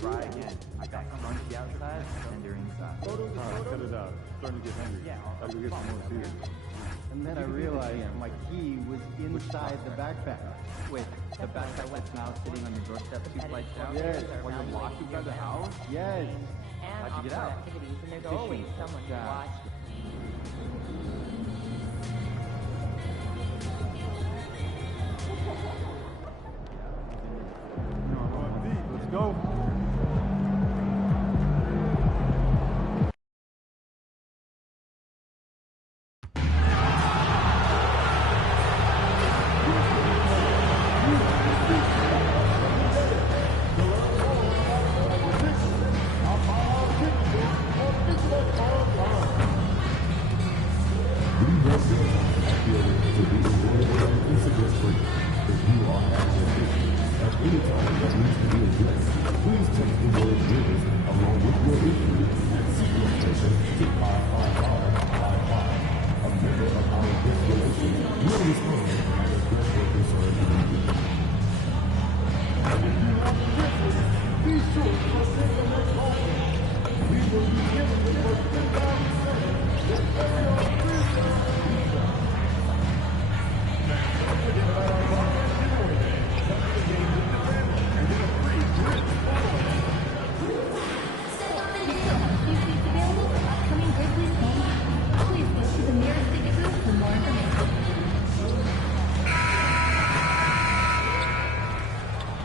Try again. I got some on the outside and they're inside. Cut it out. Starting to get hungry. Yeah. Gotta go get some more food. And then I realized my key was inside the backpack. Wait, the backpack that's now sitting on your doorstep 2 flights down? Yes. Or you're locked inside the house? Yes. And How'd you get offshore out? activities, and there's always someone to watch. Let's go.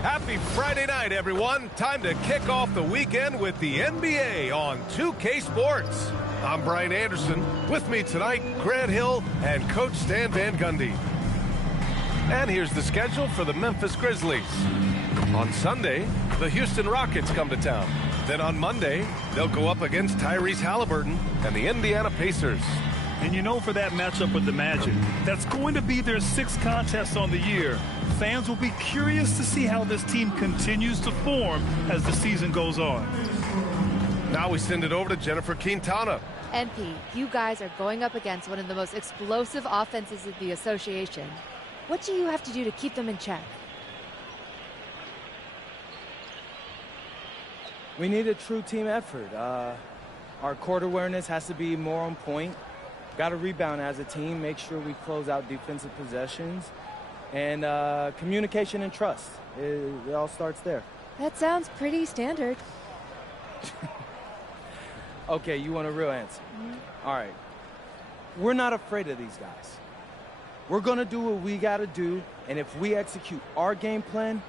Happy Friday night, everyone. Time to kick off the weekend with the NBA on 2K Sports. I'm Brian Anderson. With me tonight, Grant Hill and Coach Stan Van Gundy. And here's the schedule for the Memphis Grizzlies. On Sunday, the Houston Rockets come to town. Then on Monday, they'll go up against Tyrese Halliburton and the Indiana Pacers. And you know, for that matchup with the Magic, that's going to be their 6th contest on the year. Fans will be curious to see how this team continues to form as the season goes on. Now we send it over to Jennifer Quintana. NP, you guys are going up against one of the most explosive offenses in the association. What do you have to do to keep them in check? We need a true team effort. Our court awareness has to be more on point. Got to rebound as a team, make sure we close out defensive possessions, and communication and trust. It all starts there. That sounds pretty standard. Okay, you want a real answer? All right. We're not afraid of these guys. We're going to do what we got to do, and if we execute our game plan,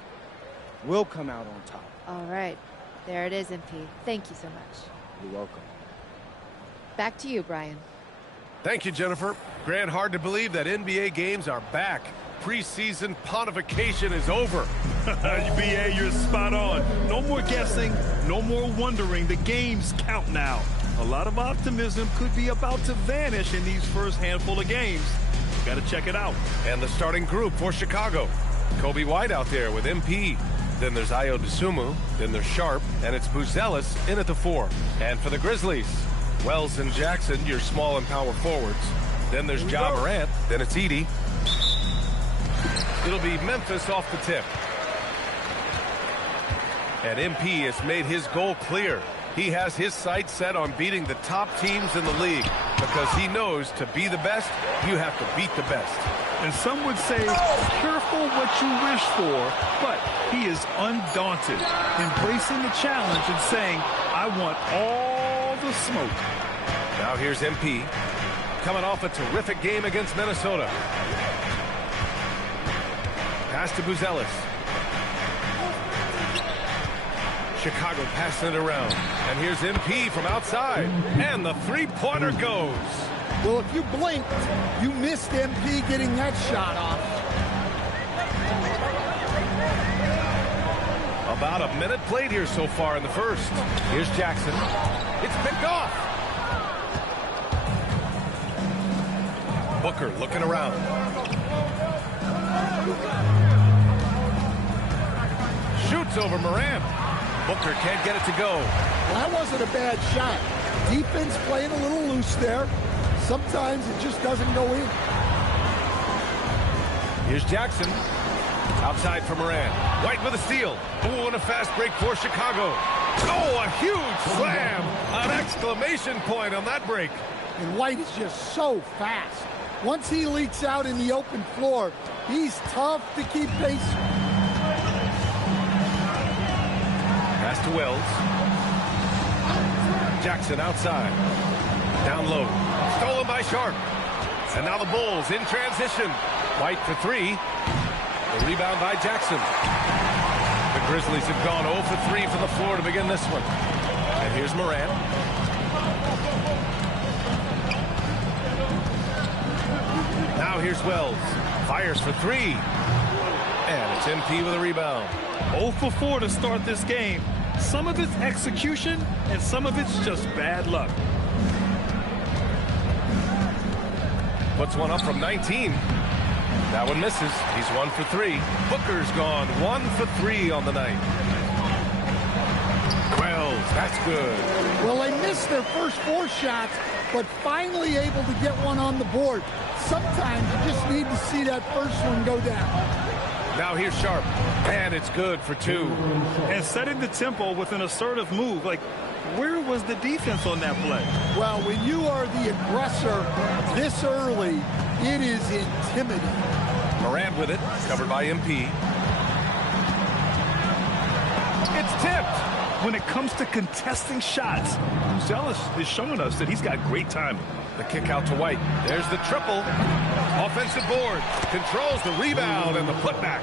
we'll come out on top. All right. There it is, MP. Thank you so much. You're welcome. Back to you, Brian. Thank you, Jennifer. Grant, hard to believe that NBA games are back. Preseason pontification is over. BA, you're spot on. No more guessing, no more wondering. The games count now. A lot of optimism could be about to vanish in these first handful of games. Got to check it out. And the starting group for Chicago. Kobe White out there with MP. Then there's Ayo Dosunmu. Then there's Sharp. And it's Buzelis in at the 4. And for the Grizzlies, Wells and Jackson, your small and power forwards. Then there's Ja Morant. Then it's Edey. It'll be Memphis off the tip. And MP has made his goal clear. He has his sights set on beating the top teams in the league because he knows to be the best, you have to beat the best. And some would say, careful what you wish for, but he is undaunted, embracing the challenge and saying, I want all the smoke. Now here's MP, coming off a terrific game against Minnesota. Pass to Buzelis. Chicago passing it around. And here's MP from outside. And the three-pointer goes. Well, if you blinked, you missed MP getting that shot off. About a minute played here so far in the first. Here's Jackson. It's picked off. Booker looking around. Shoots over Morant. Booker can't get it to go. Well, that wasn't a bad shot. Defense playing a little loose there. Sometimes it just doesn't go in. Here's Jackson. Outside for Morant. White with a steal. Ooh, and a fast break for Chicago. Oh, a huge slam! An exclamation point on that break. And White is just so fast. Once he leaks out in the open floor, he's tough to keep pace. Pass to Wells. Jackson outside. Down low. Stolen by Sharp. And now the Bulls in transition. White for three. The rebound by Jackson. The Grizzlies have gone 0 for 3 from the floor to begin this one. And here's Morant. Now here's Wells. Fires for three. And it's MP with a rebound. 0 for 4 to start this game. Some of it's execution, and some of it's just bad luck. Puts one up from 19. That one misses. He's 1 for 3. Booker's gone 1 for 3 on the night. Wells, that's good. Well, they missed their first 4 shots, but finally able to get one on the board. Sometimes you just need to see that first one go down. Now here's Sharp, and it's good for 2. And setting the tempo with an assertive move. Like, where was the defense on that play? Well, when you are the aggressor this early, it is intimidating. Morant with it, covered by MP. It's tipped. When it comes to contesting shots, Buzelis is showing us that he's got great timing. The kick out to White. There's the triple. Offensive board. Controls the rebound and the putback.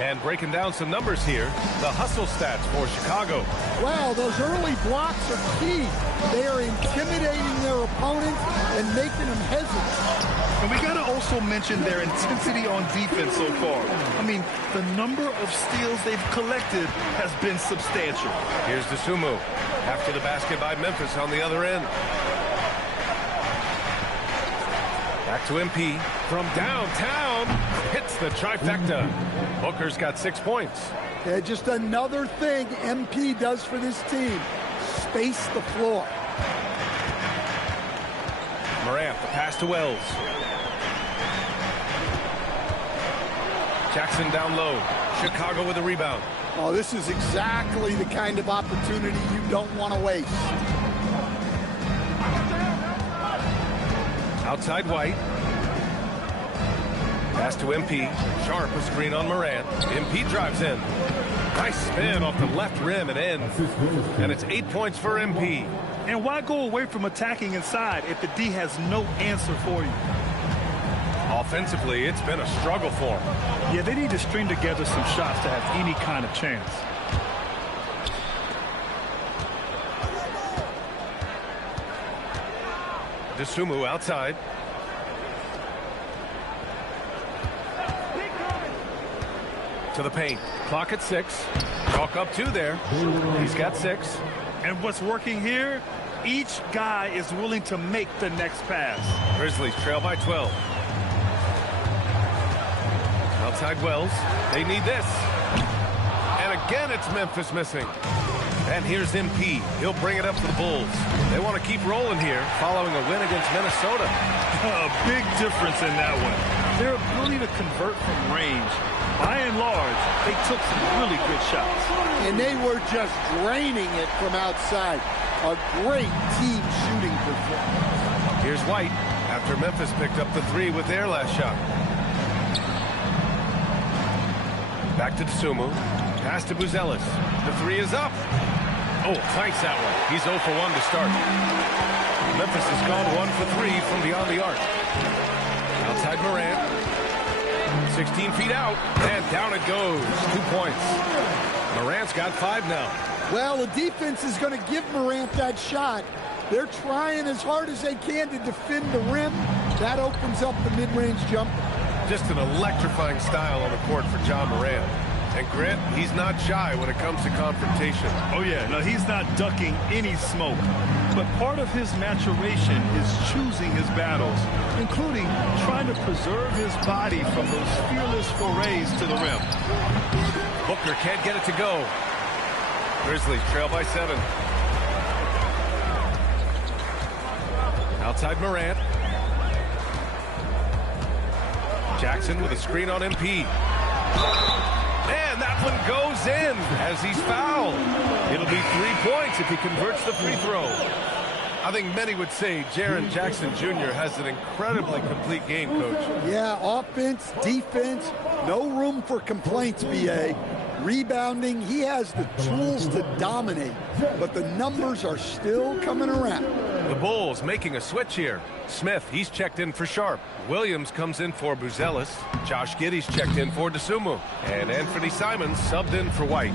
And breaking down some numbers here, the hustle stats for Chicago. Wow, those early blocks are key. They are intimidating their opponent and making them hesitate. And we got to also mention their intensity on defense so far. I mean, the number of steals they've collected has been substantial. Here's Dosunmu. After the basket by Memphis on the other end. Back to MP. From downtown, hits the trifecta. Booker's got 6 points. Yeah, just another thing MP does for this team. Space the floor. Morant, the pass to Wells. Jackson down low. Chicago with a rebound. Oh, this is exactly the kind of opportunity you don't want to waste. Outside White. Pass to MP. Sharp, a screen on Morant. MP drives in. Nice spin off the left rim and in. And it's 8 points for MP. And why go away from attacking inside if the D has no answer for you? Offensively, it's been a struggle for him. Yeah, they need to string together some shots to have any kind of chance. Dosunmu outside. To the paint. Clock at 6. Chalk up 2 there. He's got 6. And what's working here, each guy is willing to make the next pass. Grizzlies trail by 12. Outside Wells. They need this. And again, it's Memphis missing. And here's MP. He'll bring it up to the Bulls. They want to keep rolling here following a win against Minnesota. A big difference in that one. Their ability to convert from range. By and large, they took some really good shots. And they were just draining it from outside. A great team shooting performance. Here's White after Memphis picked up the 3 with their last shot. Back to Dosunmu. Pass to Buzelis. The 3 is up. Oh, fights that one. He's 0 for 1 to start. Memphis has gone 1 for 3 from beyond the arc. Outside Morant. 16 feet out. And down it goes. 2 points. Morant's got 5 now. Well, the defense is going to give Morant that shot. They're trying as hard as they can to defend the rim. That opens up the mid-range jumper. Just an electrifying style on the court for John Morant. And Grant, he's not shy when it comes to confrontation. Oh, yeah. No, he's not ducking any smoke. But part of his maturation is choosing his battles, including trying to preserve his body from those fearless forays to the rim. Booker can't get it to go. Grizzlies trail by 7. Outside Morant. Jackson with a screen on MP. And that one goes in as he's fouled. It'll be 3 points if he converts the free throw. I think many would say Jaren Jackson Jr. has an incredibly complete game, Coach. Yeah, offense, defense, no room for complaints, B.A. Rebounding, he has the tools to dominate, but the numbers are still coming around. The Bulls making a switch here. Smith, he's checked in for Sharp. Williams comes in for Buzelis. Josh Giddey's checked in for DeSumo. And Anthony Simons subbed in for White.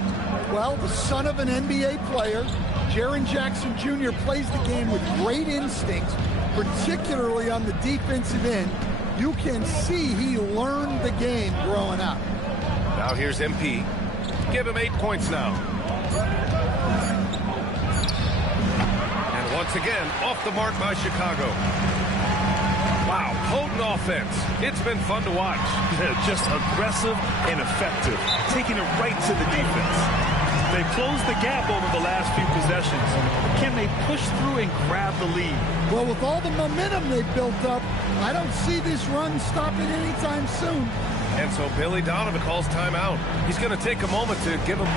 Well, the son of an NBA player, Jaren Jackson Jr. plays the game with great instincts, particularly on the defensive end. You can see he learned the game growing up. Now here's MP. Give him 8 points now. And once again, off the mark by Chicago. Wow, potent offense. It's been fun to watch. Just aggressive and effective, taking it right to the defense. They've closed the gap over the last few possessions. Can they push through and grab the lead? Well, with all the momentum they've built up, I don't see this run stopping anytime soon. And so Billy Donovan calls timeout. He's going to take a moment to give him...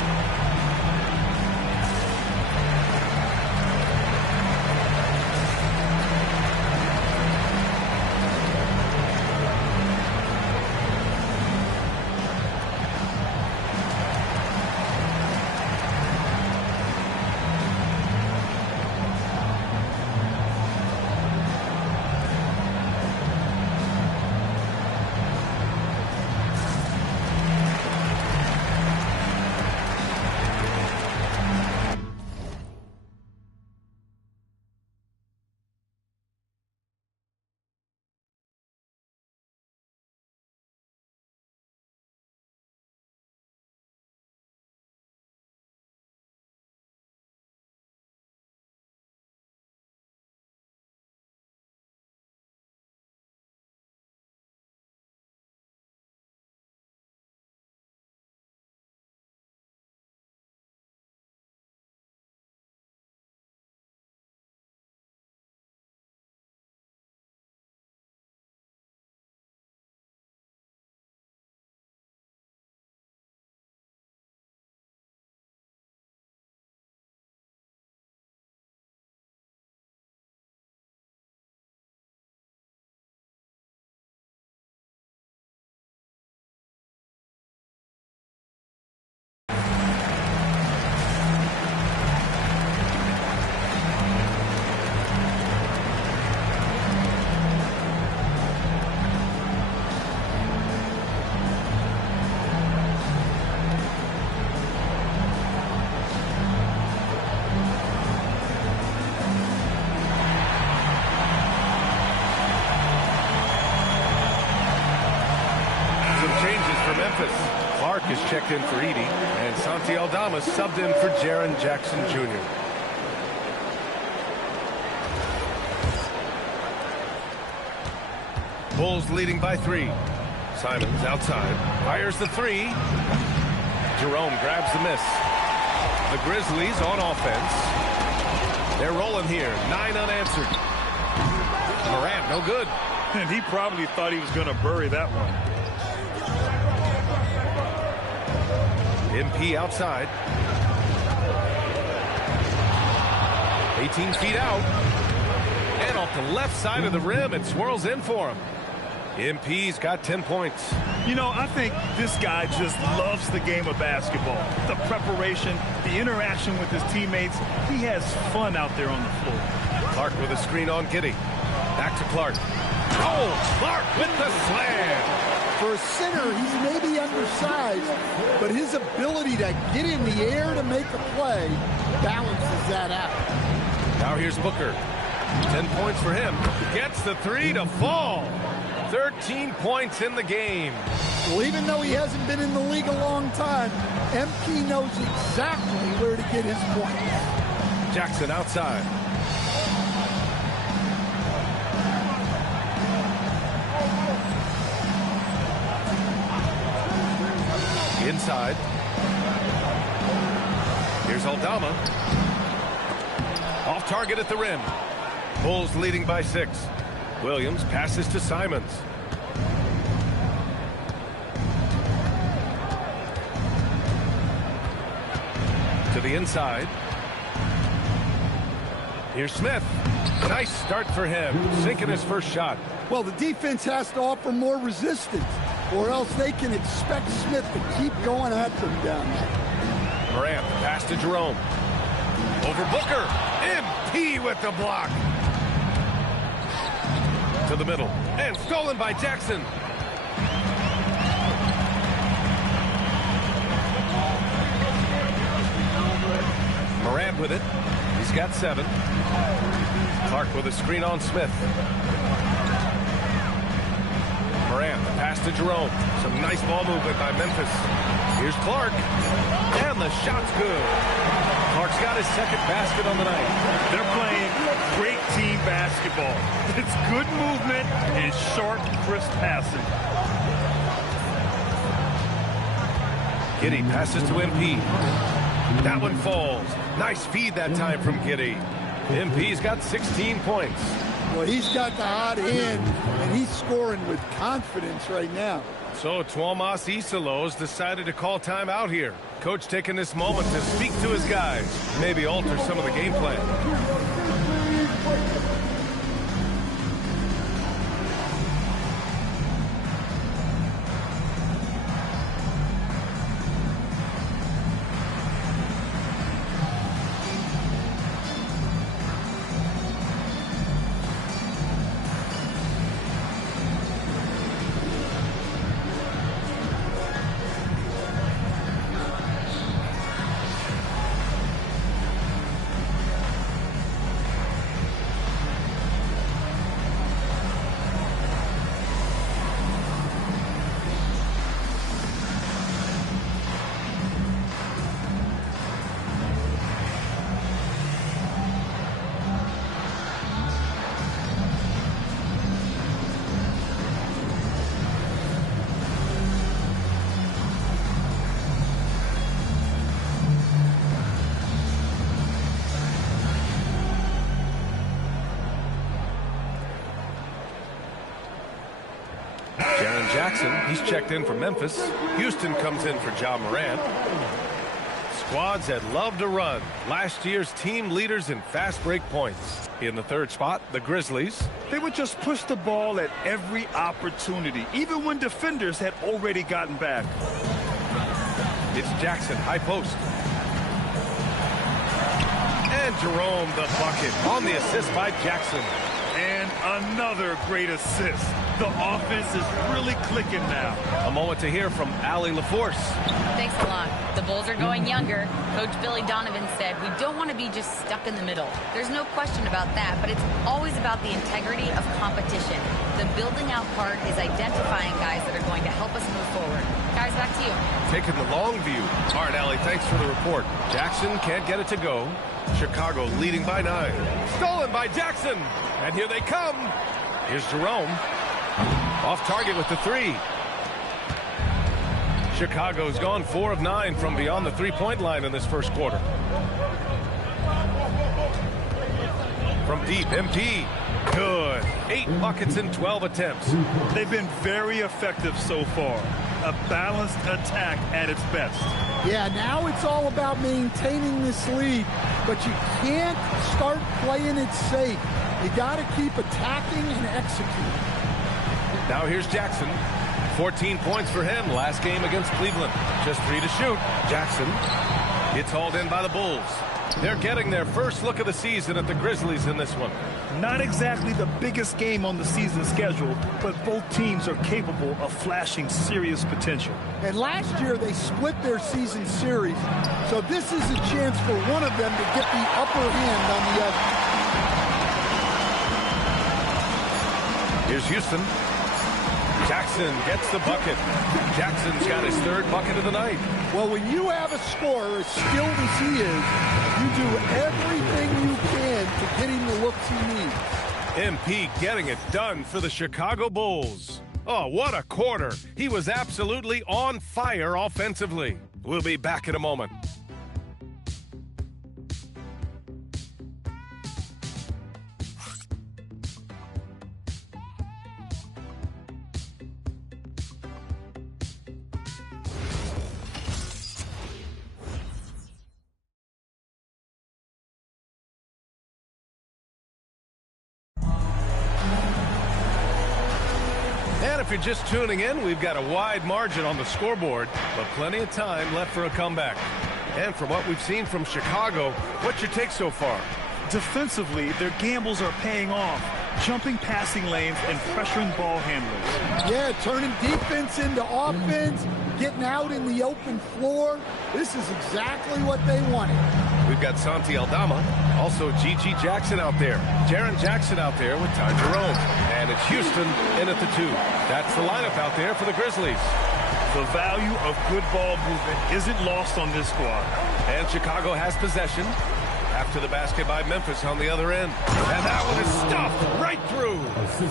Memphis. Clark is checked in for Edey, and Santi Aldama subbed in for Jaren Jackson Jr. Bulls leading by 3. Simons outside, fires the 3. Jerome grabs the miss. The Grizzlies on offense. They're rolling here, 9 unanswered. Morant, no good. And he probably thought he was going to bury that one. MP outside. 18 feet out. And off the left side of the rim, it swirls in for him. MP's got 10 points. You know, I think this guy just loves the game of basketball. The preparation, the interaction with his teammates. He has fun out there on the floor. Clark with a screen on Giddey. Back to Clark. Oh, Clark with the slam. For a center, he's maybe undersized, but his ability to get in the air to make a play balances that out. Now here's Booker. 10 points for him. Gets the 3 to fall. 13 points in the game. Well, even though he hasn't been in the league a long time, MP knows exactly where to get his points. Jackson outside. Inside. Here's Aldama. Off target at the rim. Bulls leading by 6. Williams passes to Simons. the inside. Here's Smith. Nice start for him, sinking his first shot. Well, the defense has to offer more resistance, or else they can expect Smith to keep going at them down there. Morant, pass to Jerome. Over Booker. MP with the block. To the middle. And stolen by Jackson. Morant with it. He's got 7. Clark with a screen on Smith. Morant, pass to Jerome. Some nice ball movement by Memphis. Here's Clark. And the shot's good. Clark's got his second basket on the night. They're playing great team basketball. It's good movement and sharp, crisp passing. Giddey passes to MP. That one falls. Nice feed that time from Giddey. MP's got 16 points. Well, he's got the hot hand, and he's scoring with confidence right now. So Tuomas Isalos decided to call timeout here. Coach taking this moment to speak to his guys, maybe alter some of the game plan. Jackson, he's checked in for Memphis. Houston comes in for Ja Morant. Squads that love to run. Last year's team leaders in fast break points. In the third spot, the Grizzlies. They would just push the ball at every opportunity, even when defenders had already gotten back. It's Jackson, high post. And Jerome, the bucket, on the assist by Jackson. And another great assist. The offense is really clicking now. A moment to hear from Allie LaForce. Thanks a lot. The Bulls are going younger. Coach Billy Donovan said we don't want to be just stuck in the middle. There's no question about that, but it's always about the integrity of competition. The building out part is identifying guys that are going to help us move forward. Guys, back to you. Taking the long view. All right, Allie, thanks for the report. Jackson can't get it to go. Chicago leading by 9. Stolen by Jackson. And here they come. Here's Jerome. Off target with the 3. Chicago's gone 4 of 9 from beyond the three-point line in this first quarter. From deep, MP. Good. 8 buckets in 12 attempts. They've been very effective so far. A balanced attack at its best. Yeah, now it's all about maintaining this lead, but you can't start playing it safe. You got to keep attacking and executing. Now here's Jackson. 14 points for him last game against Cleveland. Just 3 to shoot. Jackson gets hauled in by the Bulls. They're getting their first look of the season at the Grizzlies in this one. Not exactly the biggest game on the season schedule, but both teams are capable of flashing serious potential. And last year they split their season series, so this is a chance for one of them to get the upper hand on the other. Here's Houston. Jackson gets the bucket. Jackson's got his 3rd bucket of the night. Well, when you have a scorer as skilled as he is, you do everything you can to get him the looks he needs. MP getting it done for the Chicago Bulls. Oh, what a quarter. He was absolutely on fire offensively. We'll be back in a moment. And if you're just tuning in, we've got a wide margin on the scoreboard, but plenty of time left for a comeback. And from what we've seen from Chicago, what's your take so far? Defensively, their gambles are paying off. Jumping passing lanes and pressuring ball handlers. Yeah, turning defense into offense, getting out in the open floor. This is exactly what they wanted. We've got Santi Aldama, also G.G. Jackson out there. Jaren Jackson out there with Ty Jerome. And it's Houston in at the 2. That's the lineup out there for the Grizzlies. The value of good ball movement isn't lost on this squad. And Chicago has possession. After the basket by Memphis on the other end. And that one is stuffed right through.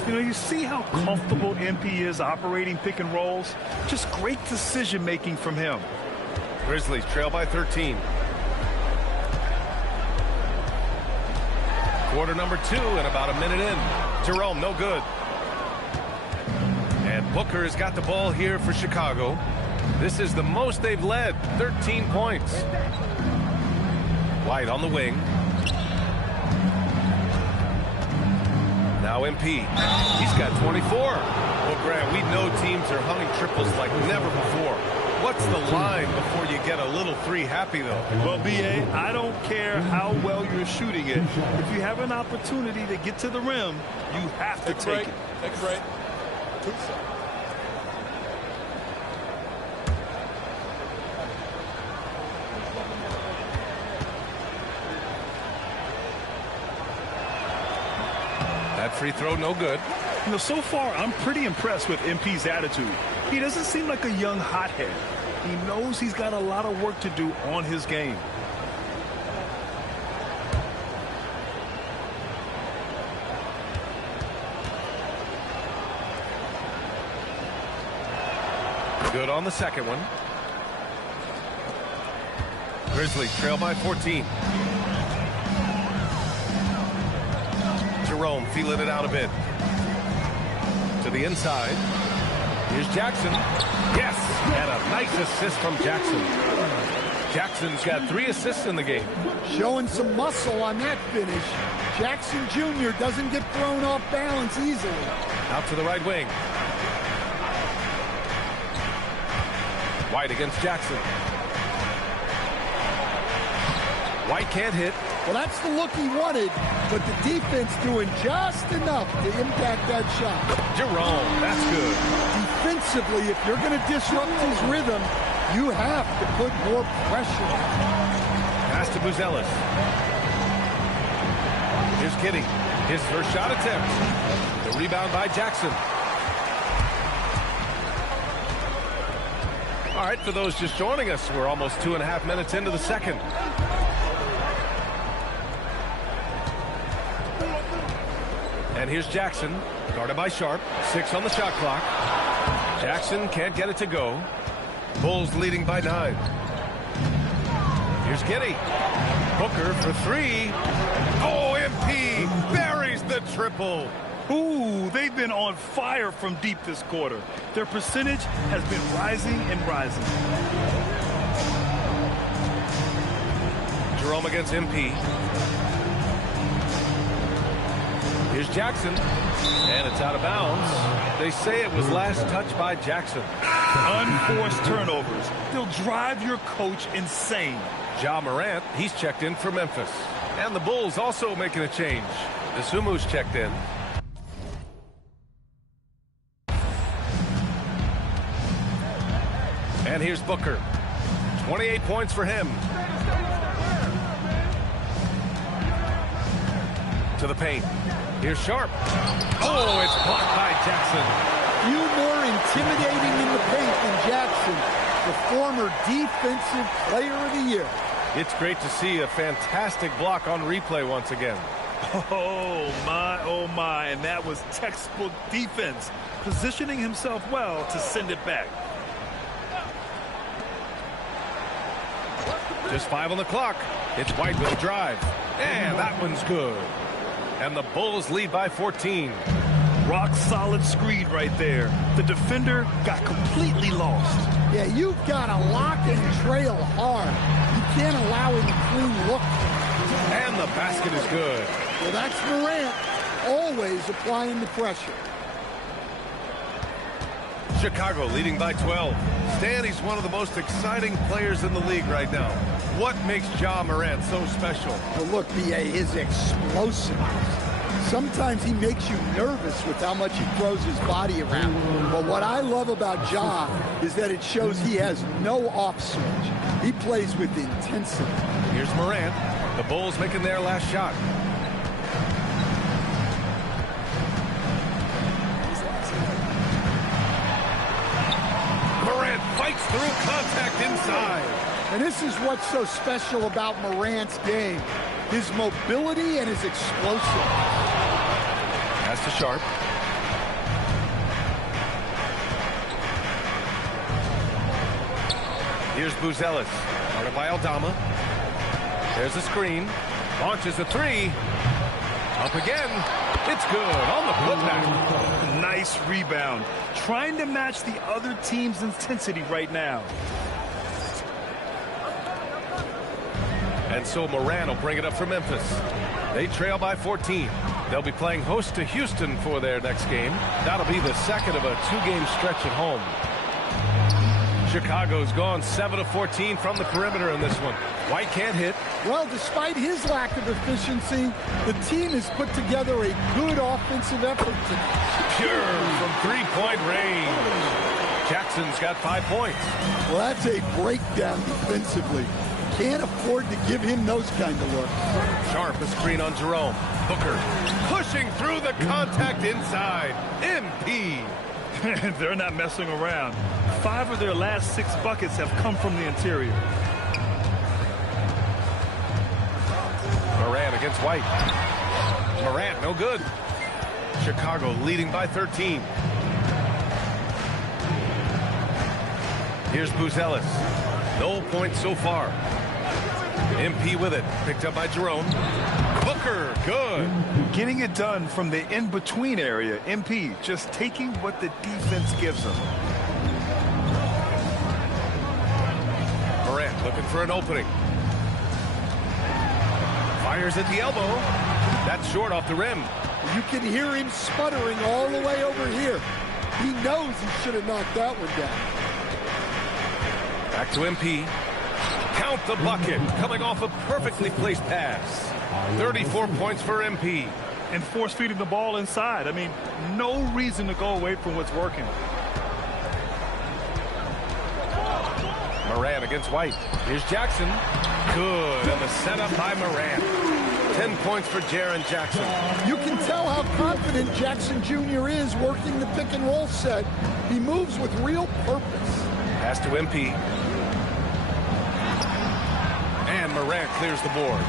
You know, you see how comfortable MP is operating pick and rolls? Just great decision-making from him. Grizzlies trail by 13. Quarter number 2 and about a minute in. Jerome, no good. And Booker has got the ball here for Chicago. This is the most they've led, 13 points. White on the wing. Now MP. He's got 24. Well, Grant, we know teams are hunting triples like never before. What's the line before you get a little 3 happy, though? Well, B.A., I don't care how well you're shooting it. If you have an opportunity to get to the rim, you have to take it. Take a break. That free throw, no good. You know, so far, I'm pretty impressed with MP's attitude. He doesn't seem like a young hothead. He knows he's got a lot of work to do on his game. Good on the second one. Grizzlies trail by 14. Jerome feeling it out a bit. To the inside. Here's Jackson. Yes! And a nice assist from Jackson. Jackson's got 3 assists in the game. Showing some muscle on that finish. Jackson Jr. doesn't get thrown off balance easily. Out to the right wing. White against Jackson. White can't hit. Well, that's the look he wanted, but the defense doing just enough to impact that shot. Jerome, that's good. Defensively, if you're going to disrupt his rhythm, you have to put more pressure on him. Pass to Buzelis. Here's Kitty. His first shot attempt. The rebound by Jackson. All right, for those just joining us, we're almost 2.5 minutes into the second. And here's Jackson, guarded by Sharp. 6 on the shot clock. Jackson can't get it to go. Bulls leading by 9. Here's Giddey. Booker for 3. Oh, MP buries the triple. Ooh, they've been on fire from deep this quarter. Their percentage has been rising and rising. Jerome against MP. Here's Jackson, and it's out of bounds. They say it was last touched by Jackson. Unforced turnovers. They'll drive your coach insane. Ja Morant, he's checked in for Memphis. And the Bulls also making a change. Desumu's checked in. And here's Booker. 28 points for him. To the paint. Here's Sharp. Oh, it's blocked by Jackson. Few more intimidating in the paint than Jackson, the former Defensive Player of the Year. It's great to see a fantastic block on replay once again. Oh, my, and that was textbook defense, positioning himself well to send it back. Just 5 on the clock. It's White with a drive. And that one's good. And the Bulls lead by 14. Rock solid screen right there. The defender got completely lost. Yeah, you've got to lock and trail hard. You can't allow him a clean look. And the basket is good. Well, that's Morant, always applying the pressure. Chicago leading by 12. Stan, he's one of the most exciting players in the league right now. What makes Ja Morant so special? Well, look, B.A., his explosiveness. Sometimes he makes you nervous with how much he throws his body around. But what I love about Ja is that it shows he has no off switch. He plays with intensity. Here's Morant. The Bulls making their last shot. Morant fights through contact inside. And this is what's so special about Morant's game. His mobility and his explosiveness. Pass to Sharp. Here's Buzelis. Guarded by Aldama. There's a screen. Launches a three. Up again. It's good on the putback. Nice rebound. Trying to match the other team's intensity right now. And so Morant will bring it up for Memphis. They trail by 14. They'll be playing host to Houston for their next game. That'll be the second of a two-game stretch at home. Chicago's gone 7 of 14 from the perimeter in this one. White can't hit. Well, despite his lack of efficiency, the team has put together a good offensive effort tonight. Pure from three-point range. Jackson's got 5 points. Well, that's a breakdown defensively. Can't afford to give him those kind of looks. Sharp a screen on Jerome. Booker pushing through the contact inside. MP. They're not messing around. 5 of their last 6 buckets have come from the interior. Morant against White. Morant, no good. Chicago leading by 13. Here's Buzelis. No points so far. MP with it. Picked up by Jerome. Booker, good. Getting it done from the in-between area. MP just taking what the defense gives him. Morant looking for an opening. Fires at the elbow. That's short off the rim. You can hear him sputtering all the way over here. He knows he should have knocked that one down. Back to MP. Count the bucket. Coming off a perfectly placed pass. 34 points for MP. And force feeding the ball inside. I mean, no reason to go away from what's working. Morant against White. Here's Jackson. Good. And the setup by Morant. 10 points for Jaren Jackson. You can tell how confident Jackson Jr. is working the pick and roll set. He moves with real purpose. Pass to MP. And Morant clears the board.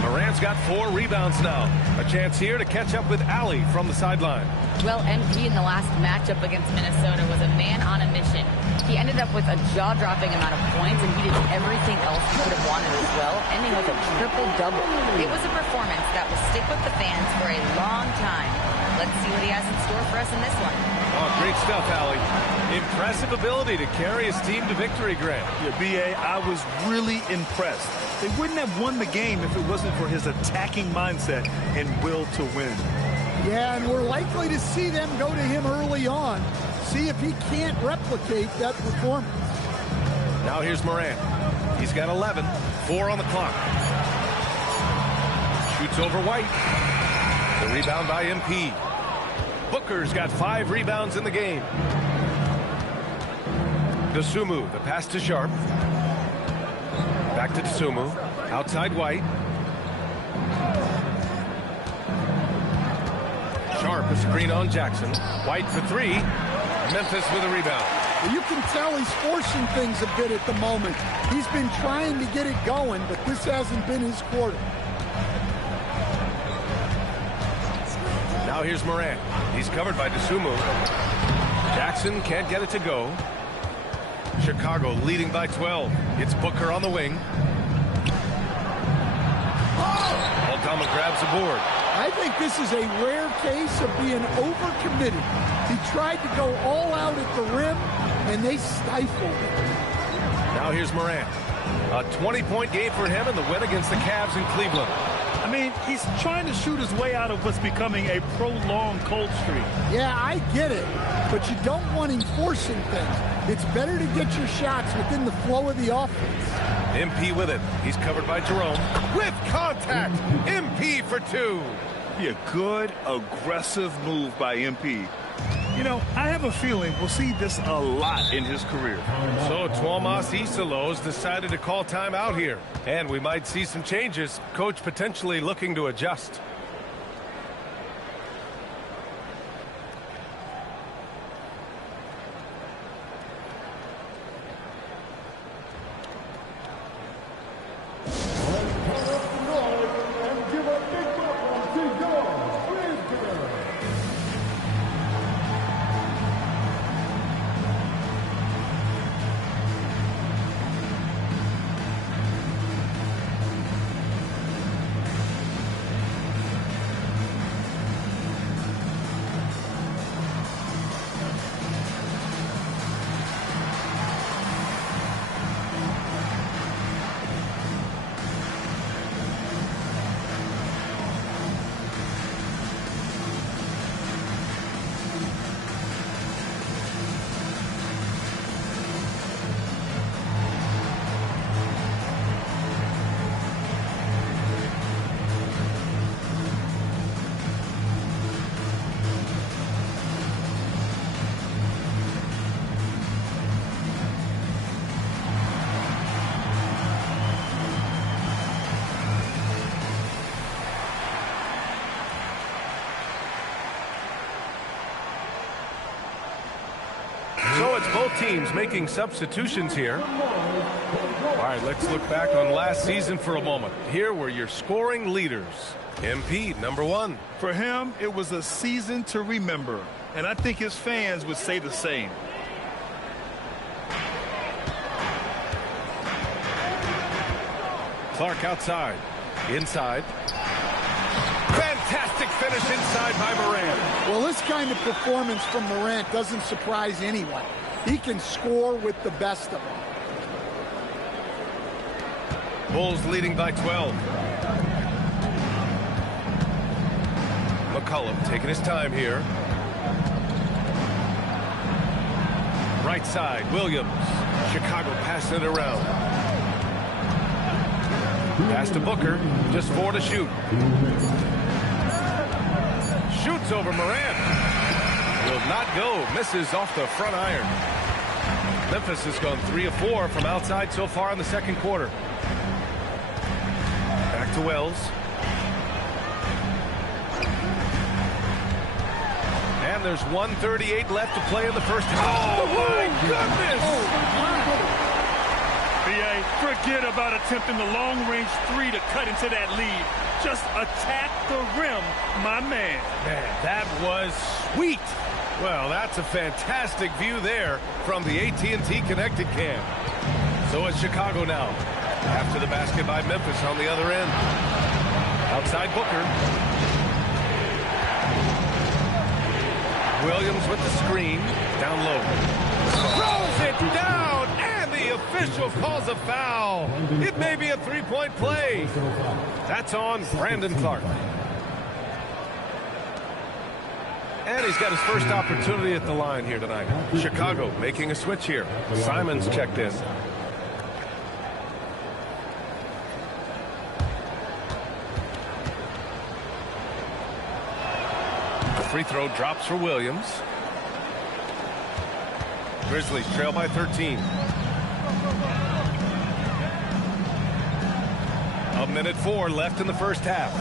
Morant's got 4 rebounds now. A chance here to catch up with Allie from the sideline. Well, MP in the last matchup against Minnesota was a man on a mission. He ended up with a jaw-dropping amount of points, and he did everything else he could have wanted as well, ending with a triple-double. It was a performance that will stick with the fans for a long time. Let's see what he has in store for us in this one. Oh, great stuff, Allie. Impressive ability to carry his team to victory, Grant. Yeah, B.A., I was really impressed. They wouldn't have won the game if it wasn't for his attacking mindset and will to win. Yeah, and we're likely to see them go to him early on. See if he can't replicate that performance. Now here's Morant. He's got 11. 4 on the clock. Shoots over White. The rebound by MP. Booker's got 5 rebounds in the game. Dosunmu, the pass to Sharp. Back to Dosunmu. Outside White. Sharp a screen on Jackson. White for 3. Memphis with a rebound. Well, you can tell he's forcing things a bit at the moment. He's been trying to get it going, but this hasn't been his quarter. Now here's Morant. He's covered by Dosunmu. Jackson can't get it to go. Chicago leading by 12. It's Booker on the wing. Aldama grabs the board. I think this is a rare case of being overcommitted. He tried to go all out at the rim, and they stifled it. Now here's Morant. A 20-point game for him in the win against the Cavs in Cleveland. I mean, he's trying to shoot his way out of what's becoming a prolonged cold streak. Yeah, I get it, but you don't want him forcing things. It's better to get your shots within the flow of the offense. MP with it. He's covered by Jerome. With contact. MP for two. Be a good, aggressive move by MP. You know, I have a feeling we'll see this a lot in his career. So Tuomas Isalos decided to call time out here. And we might see some changes. Coach potentially looking to adjust. So it's both teams making substitutions here. All right, let's look back on last season for a moment. Here were your scoring leaders. MP, number 1. For him, it was a season to remember, and I think his fans would say the same. Clark outside. Inside. Fantastic finish inside by Morant. Well, this kind of performance from Morant doesn't surprise anyone. He can score with the best of them. Bulls leading by 12. McCollum taking his time here. Right side, Williams. Chicago passing it around. Pass to Booker. Just 4 to shoot. Shoots over Morant. Will not go. Misses off the front iron. Memphis has gone 3 of 4 from outside so far in the second quarter. Back to Wells. And there's 1:38 left to play in the first half. Oh, my goodness! B.A., forget about attempting the long-range 3 to cut into that lead. Just attack the rim, my man. Man, that was sweet. Well, that's a fantastic view there from the AT&T Connected Cam. So it's Chicago now. After the basket by Memphis on the other end. Outside Booker. Williams with the screen. Down low. Throws it down, and the official calls a foul. It may be a three-point play. That's on Brandon Clark. And he's got his first opportunity at the line here tonight. Chicago making a switch here. Simons checked in. The free throw drops for Williams. Grizzlies trail by 13. A minute 4 left in the first half.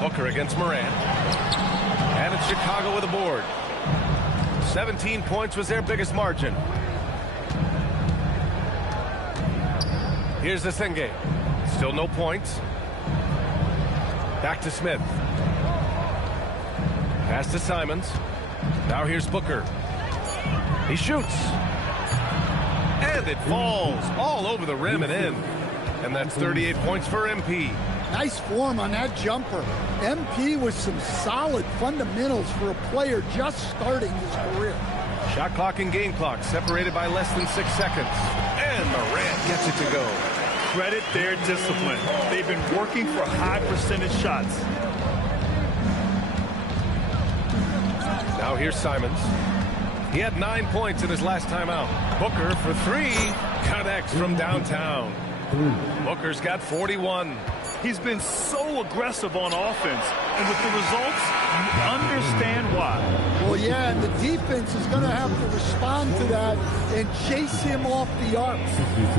Booker against Morant. And it's Chicago with a board. 17 points was their biggest margin. Here's the Senge. Still no points. Back to Smith. Pass to Simons. Now here's Booker. He shoots. And it falls all over the rim and in. And that's 38 points for MP. Nice form on that jumper. MP with some solid fundamentals for a player just starting his career. Shot clock and game clock separated by less than 6 seconds. And Morant gets it to go. credit their discipline. They've been working for high percentage shots. Now here's Simons. He had 9 points in his last time out. Booker for 3. Connects from downtown. Booker's got 41. He's been so aggressive on offense, and with the results, you understand why. Well, yeah, and the defense is going to have to respond to that and chase him off the arc.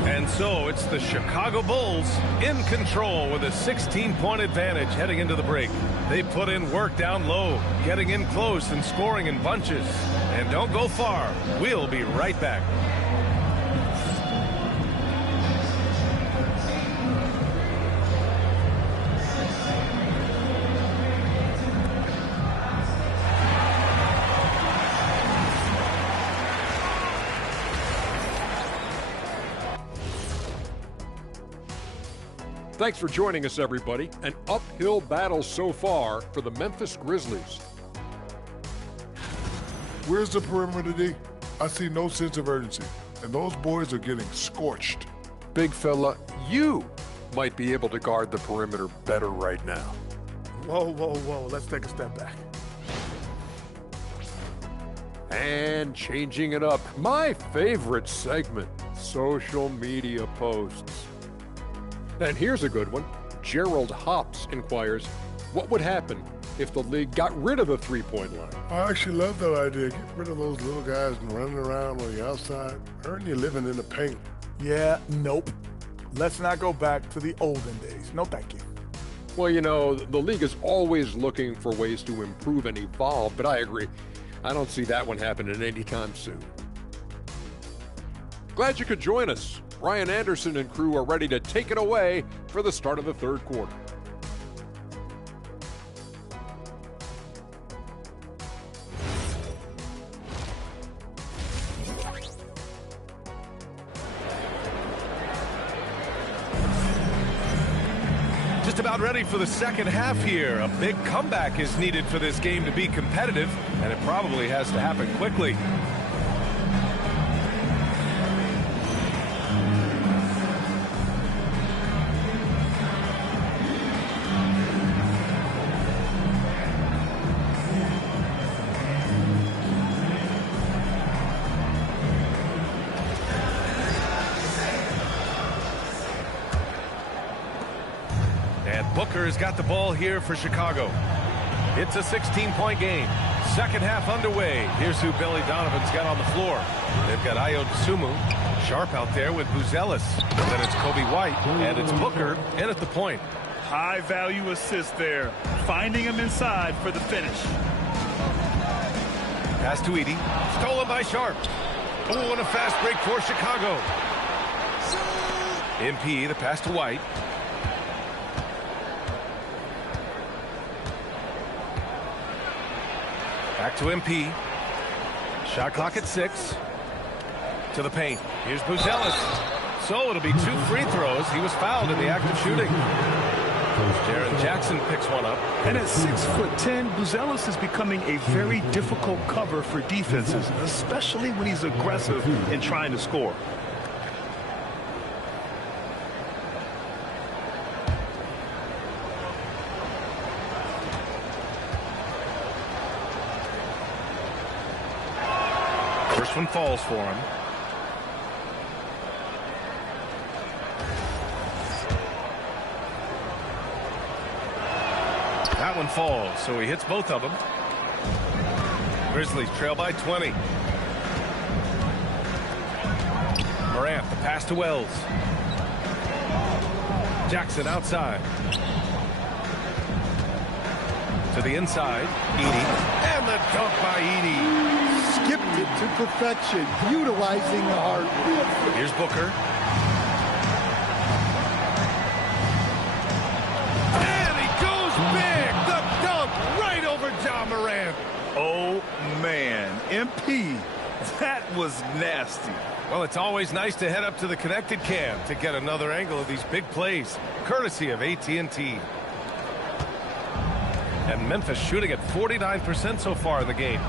And so it's the Chicago Bulls in control with a 16-point advantage heading into the break. They put in work down low, getting in close and scoring in bunches. And don't go far. We'll be right back. Thanks for joining us, everybody. An uphill battle so far for the Memphis Grizzlies. Where's the perimeter, D? I see no sense of urgency, and those boys are getting scorched. Big fella, you might be able to guard the perimeter better right now. Whoa, whoa, whoa. Let's take a step back. And changing it up, my favorite segment, social media posts. And here's a good one. Gerald Hops inquires, what would happen if the league got rid of the three-point line? I actually love that idea. Get rid of those little guys running around on the outside. Earn your living in the paint. Yeah, nope. Let's not go back to the olden days. No, thank you. Well, you know, the league is always looking for ways to improve and evolve, but I agree. I don't see that one happening anytime soon. Glad you could join us. Brian Anderson and crew are ready to take it away for the start of the third quarter. Just about ready for the second half here. A big comeback is needed for this game to be competitive, and it probably has to happen quickly. Booker's got the ball here for Chicago. It's a 16-point game. Second half underway. Here's who Billy Donovan's got on the floor. They've got Ayo Dosunmu, sharp out there with Buzelis. And then it's Kobe White, and it's Booker in at the point. High-value assist there. Finding him inside for the finish. Pass to Edey. Stolen by Sharp. Oh, and a fast break for Chicago. MP, the pass to White. Back to MP. Shot clock at 6. To the paint. Here's Buzelis. So it'll be 2 free throws. He was fouled in the act of shooting. Jaren Jackson picks one up. And at 6'10", Buzelis is becoming a very difficult cover for defenses, especially when he's aggressive in trying to score. First one falls for him. That one falls, so he hits both of them. Grizzlies trail by 20. Morant, the pass to Wells. Jackson outside. To the inside, Edey. And the dunk by Edey. Skipped it to perfection, utilizing the heart. Here's Booker. And he goes big. The dunk right over John Morant. Oh, man. MP, that was nasty. Well, it's always nice to head up to the connected cam to get another angle of these big plays, courtesy of AT&T. And Memphis shooting at 49% so far in the game.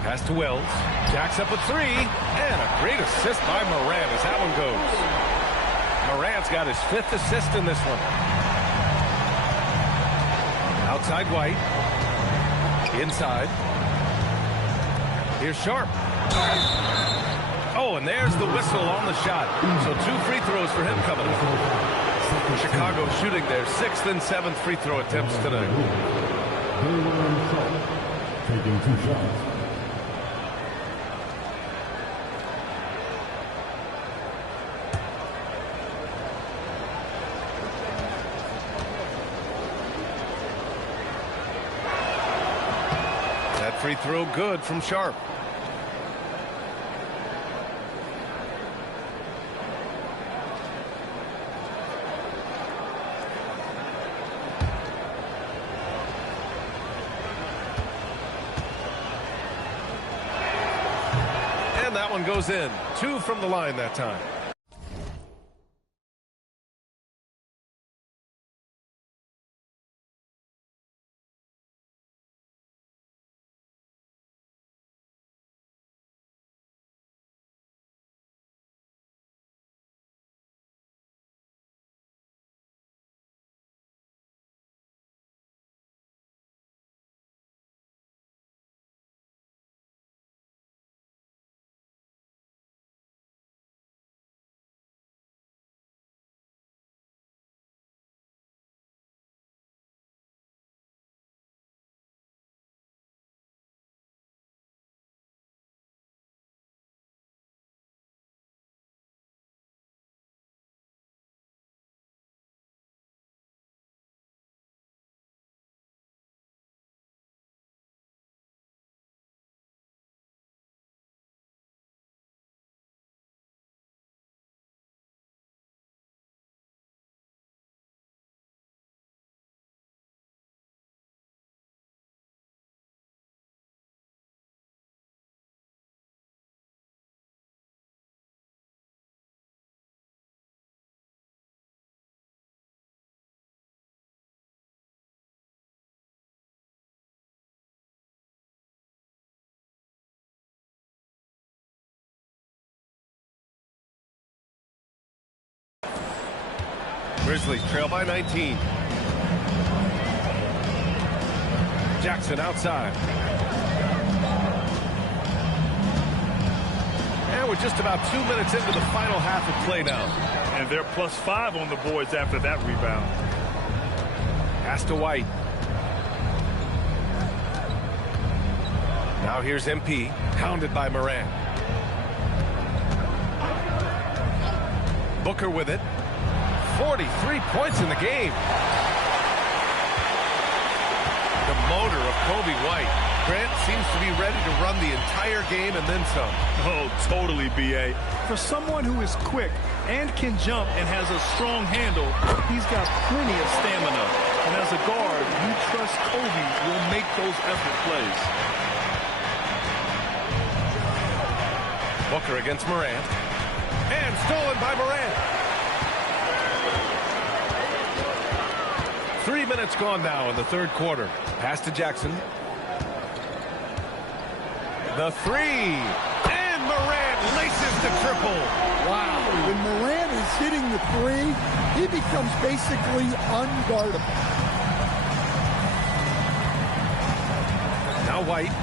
Pass to Wells. Jacks up with 3. And a great assist by Morant as that one goes. Morant's got his 5th assist in this one. Outside White. Inside. Here's Sharp. Oh, and there's the whistle on the shot. So 2 free throws for him coming up. Chicago shooting their 6th and 7th free throw attempts tonight. Taking 2 shots. That free throw good from Sharp. That one goes in. 2 from the line that time. Grizzlies trail by 19. Jackson outside. And we're just about 2 minutes into the final half of play now. And they're +5 on the boards after that rebound. Pass to White. Now here's MP, hounded by Morant. Booker with it. 43 points in the game. The motor of Kobe White. Grant seems to be ready to run the entire game and then some. Oh, totally, B.A. For someone who is quick and can jump and has a strong handle, he's got plenty of stamina. And as a guard, you trust Kobe will make those effort plays. Booker against Morant. And stolen by Morant. 3 minutes gone now in the third quarter. Pass to Jackson. The 3. And Morant laces the triple. Wow. When Morant is hitting the 3, he becomes basically unguardable. Now White.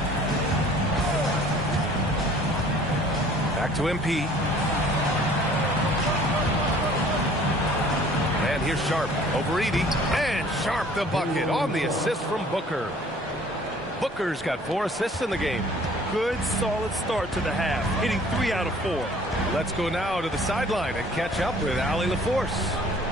Back to MP. And here's Sharp over Edie. And Sharp the bucket on the assist from Booker. Booker's got 4 assists in the game. Good, solid start to the half, hitting 3 out of 4. Let's go now to the sideline and catch up with Allie LaForce.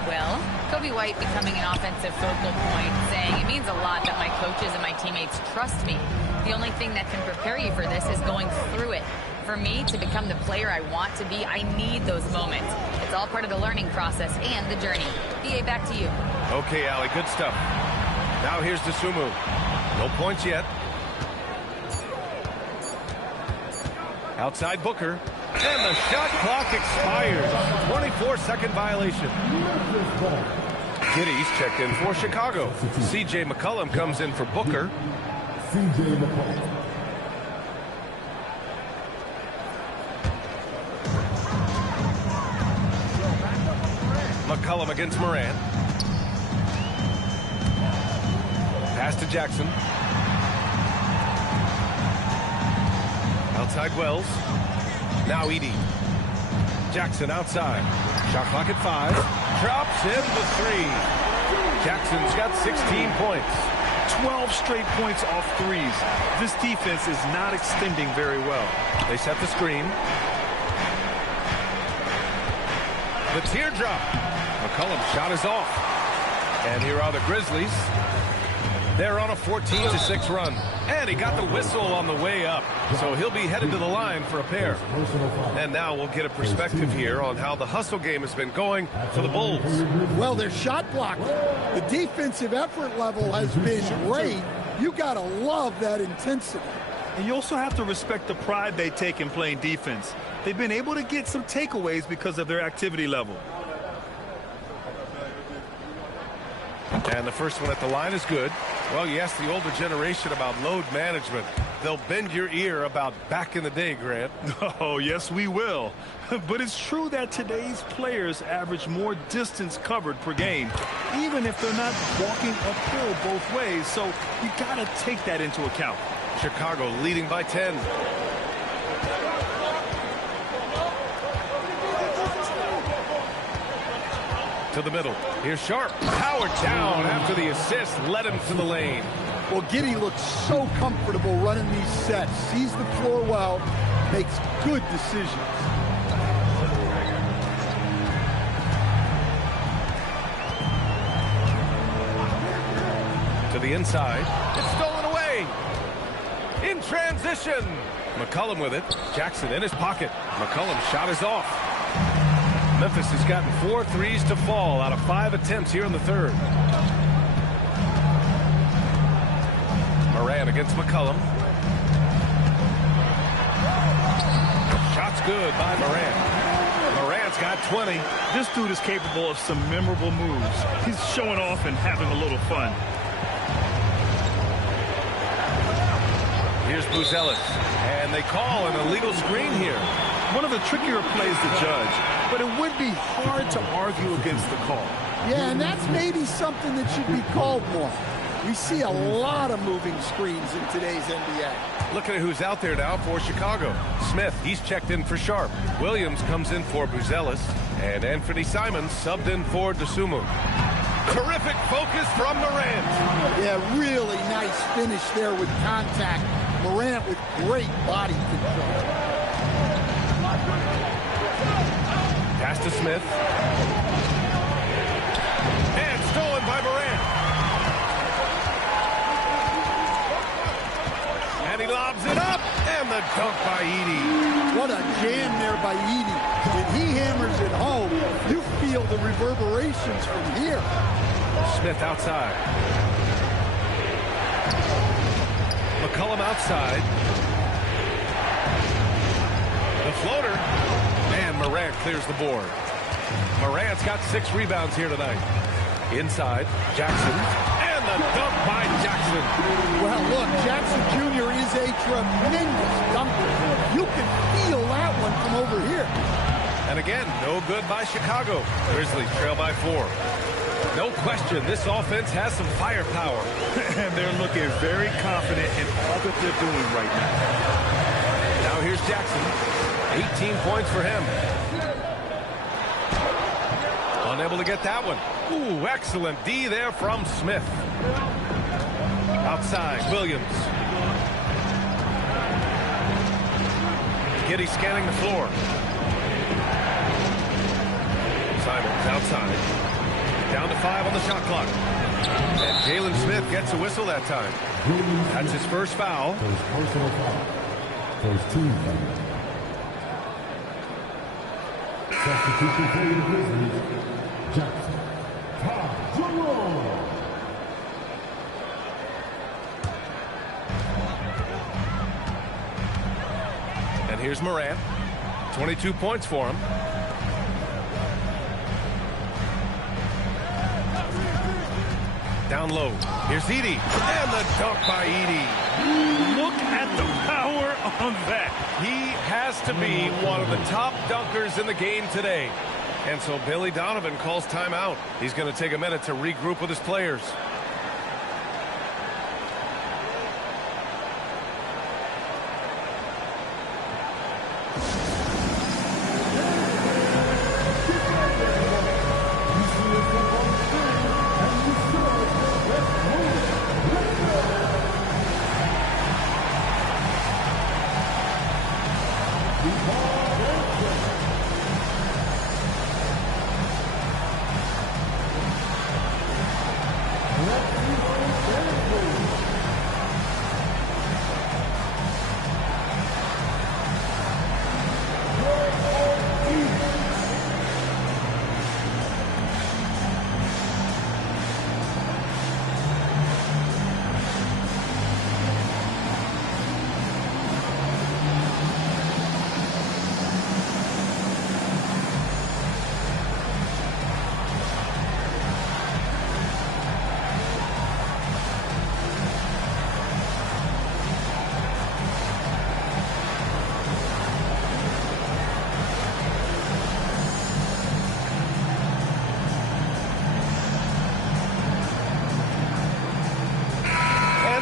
Well, Kobe White becoming an offensive focal point, saying it means a lot that my coaches and my teammates trust me. The only thing that can prepare you for this is going through it. For me to become the player I want to be, I need those moments. It's all part of the learning process and the journey. BA, back to you. Okay, Allie, good stuff. Now here's Dosunmu. No points yet. Outside Booker. And the shot clock expires. 24-second violation. Giddy's checked in for Chicago. C.J. McCollum comes in for Booker. C.J. McCollum. McCollum against Morant. Pass to Jackson. Outside Wells. Now Edey. Jackson outside. Shot clock at 5. Drops in the 3. Jackson's got 16 points. 12 straight points off threes. This defense is not extending very well. They set the screen. The teardrop. McCollum's shot is off. And here are the Grizzlies. They're on a 14-6 run. And he got the whistle on the way up. So he'll be headed to the line for a pair. And now we'll get a perspective here on how the hustle game has been going for the Bulls. Well, they're shot blocking. The defensive effort level has been great. You got to love that intensity. And you also have to respect the pride they take in playing defense. They've been able to get some takeaways because of their activity level. And the first one at the line is good. Well, you ask the older generation about load management. They'll bend your ear about back in the day, Grant. Oh, yes, we will. But it's true that today's players average more distance covered per game, even if they're not walking uphill both ways. So you got to take that into account. Chicago leading by 10. To the middle. Here's Sharp. Powered down after the assist. Led him to the lane. Well, Giddey looks so comfortable running these sets. Sees the floor well. Makes good decisions. To the inside. It's stolen away. In transition. McCollum with it. Jackson in his pocket. McCollum's shot is off. Memphis has gotten 4 threes to fall out of 5 attempts here in the third. Morant against McCollum. Shot's good by Morant. Morant's got 20. This dude is capable of some memorable moves. He's showing off and having a little fun. Here's Buzelis. And they call an illegal screen here. One of the trickier plays to judge, but it would be hard to argue against the call. Yeah, and that's maybe something that should be called more. We see a lot of moving screens in today's NBA. Looking at who's out there now for Chicago. Smith, he's checked in for Sharp. Williams comes in for Buzelis. And Anthony Simons subbed in for DeSumo. Terrific focus from Morant. Yeah, really nice finish there with contact. Morant with great body control. Pass to Smith. And stolen by Morant. And he lobs it up. And the dunk by Edey. What a jam there by Edey. When he hammers it home, you feel the reverberations from here. Smith outside. McCollum outside. The floater. And Morant clears the board. Morant's got 6 rebounds here tonight. Inside, Jackson. And the dunk by Jackson. Well, look, Jackson Jr. is a tremendous dunker. You can feel that one from over here. And again, no good by Chicago. Grizzlies trail by 4. No question, this offense has some firepower. And they're looking very confident in all that they're doing right now. Now here's Jackson. 18 points for him. Unable to get that one. Ooh, excellent D there from Smith. Outside, Williams. Giddey scanning the floor. Simons outside. Down to 5 on the shot clock. And Jalen Smith gets a whistle that time. That's his first foul. First personal foul. First team foul. Substitution for the Grizzlies, Jackson. And here's Morant. 22 points for him. Down low. Here's Edey. And the dunk by Edey. Look at the power on that. He has to be one of the top dunkers in the game today. And so Billy Donovan calls timeout. He's going to take a minute to regroup with his players.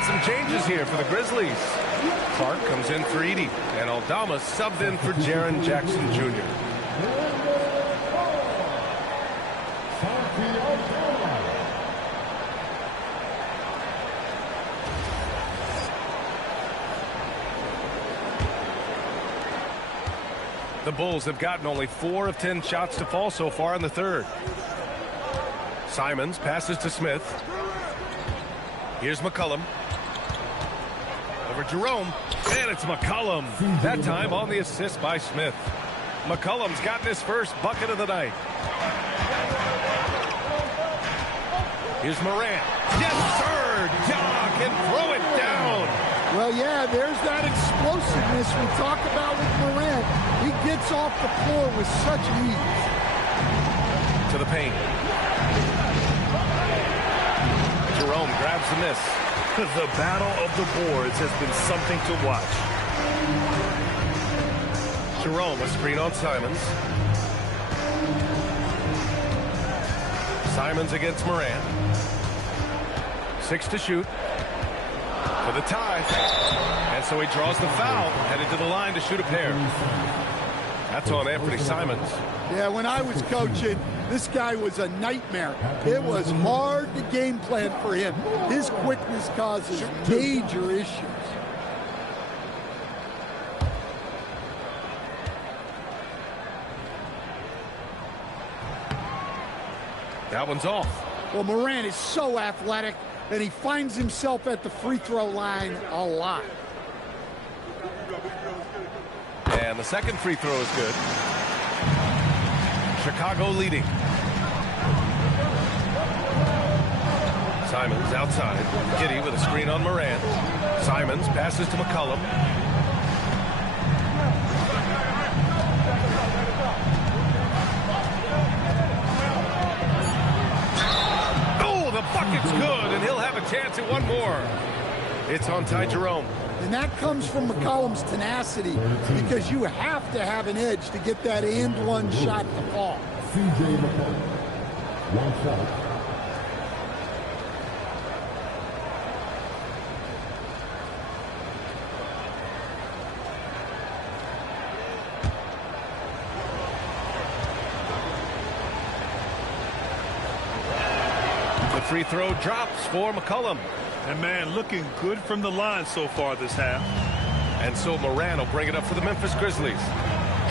Some changes here for the Grizzlies. Clark comes in for Edey, and Aldama subbed in for Jaren Jackson Jr. The Bulls have gotten only 4 of 10 shots to fall so far in the third. Simons passes to Smith. Here's McCollum. Over Jerome, and it's McCollum. That time on the assist by Smith. McCollum's gotten his first bucket of the night. Here's Morant. Yes, sir! Ja can throw it down. Well, yeah, there's that explosiveness we talk about with Morant. He gets off the floor with such ease. To the paint. Jerome grabs the miss. The battle of the boards has been something to watch. Jerome, a screen on Simons. Simons against Morant. 6 to shoot. For the tie. And so he draws the foul, headed to the line to shoot a pair. That's on Anthony Simons. Yeah, when I was coaching, this guy was a nightmare. It was hard to game plan for him. His quickness causes major issues. That one's off. Well, Morant is so athletic, and he finds himself at the free throw line a lot. And the second free throw is good. Chicago leading. Simons outside. Giddey with a screen on Morant. Simons passes to McCollum. Oh, the bucket's good, and he'll have a chance at one more. It's on Ty Jerome. And that comes from McCollum's tenacity, because you have to have an edge to get that and one shot to fall. C.J. McCollum, 1 foul. The free throw drops for McCollum. And, man, looking good from the line so far this half. And so Morant will bring it up for the Memphis Grizzlies.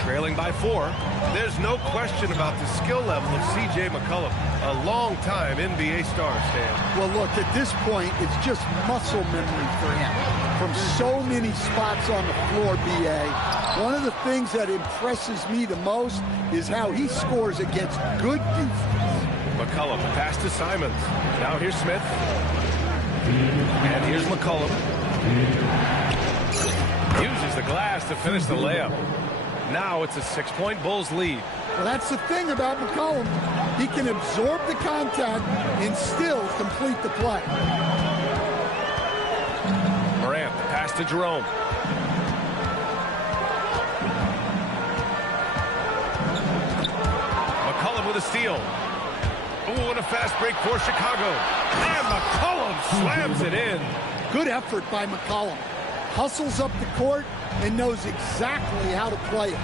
Trailing by 4. There's no question about the skill level of C.J. McCollum. A long-time NBA star, Stan. Well, look, at this point, it's just muscle memory for him. From so many spots on the floor, B.A., one of the things that impresses me the most is how he scores against good defense. McCollum pass to Simons. Now here's Smith. And here's McCollum. Uses the glass to finish the layup. Now it's a 6-point Bulls lead. Well, that's the thing about McCollum. He can absorb the contact and still complete the play. Morant, pass to Jerome. the steal. Oh, and a fast break for Chicago. And McCollum slams it in. Good effort by McCollum. Hustles up the court and knows exactly how to play it.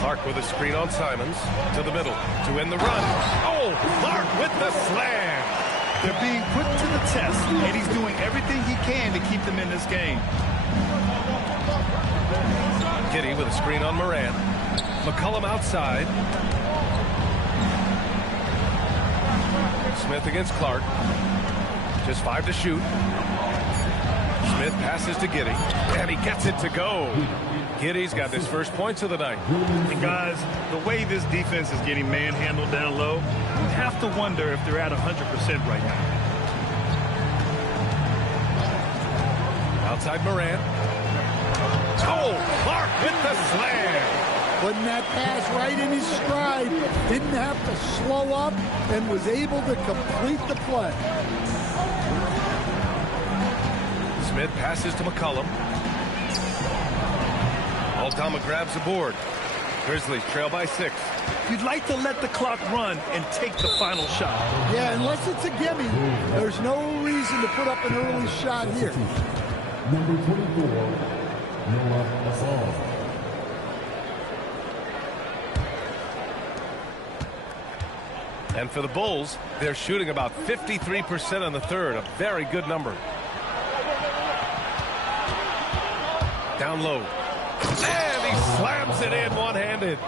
Clark with a screen on Simons. To the middle to end the run. Oh, Clark with the slam. They're being put to the test, and he's doing everything he can to keep them in this game. Giddey with a screen on Moran. McCollum outside. Smith against Clark. Just 5 to shoot. Smith passes to Giddey, and he gets it to go. Giddey's got his first points of the night. And guys, the way this defense is getting manhandled down low, you have to wonder if they're at 100% right now. Outside Moran. Oh, Clark with the slam. Putting that pass right in his stride. Didn't have to slow up and was able to complete the play. Smith passes to McCollum. Altama grabs the board. Grizzlies trail by 6. You'd like to let the clock run and take the final shot. Yeah, unless it's a gimme, there's no reason to put up an early shot here. Number 24, Noah Asal. And for the Bulls, they're shooting about 53% on the third, a very good number. Down low. And he slams it in one-handed.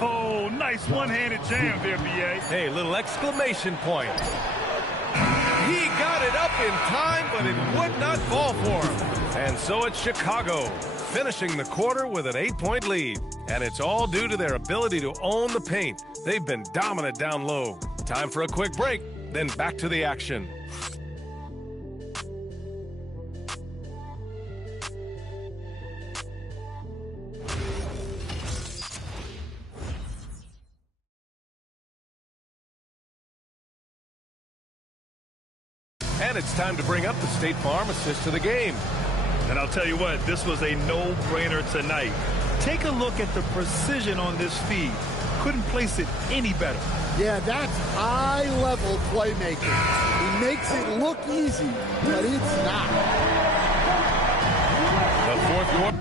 Oh, nice one-handed jam there, B.A. Hey, little exclamation point. He got it up in time, but it would not fall for him. And so it's Chicago, finishing the quarter with an 8-point lead. And it's all due to their ability to own the paint. They've been dominant down low. Time for a quick break, then back to the action. And it's time to bring up the State Farm assist to the game. And I'll tell you what, this was a no-brainer tonight. Take a look at the precision on this feed. Couldn't place it any better. Yeah, that's high-level playmaking. He makes it look easy, but it's not. The fourth quarter.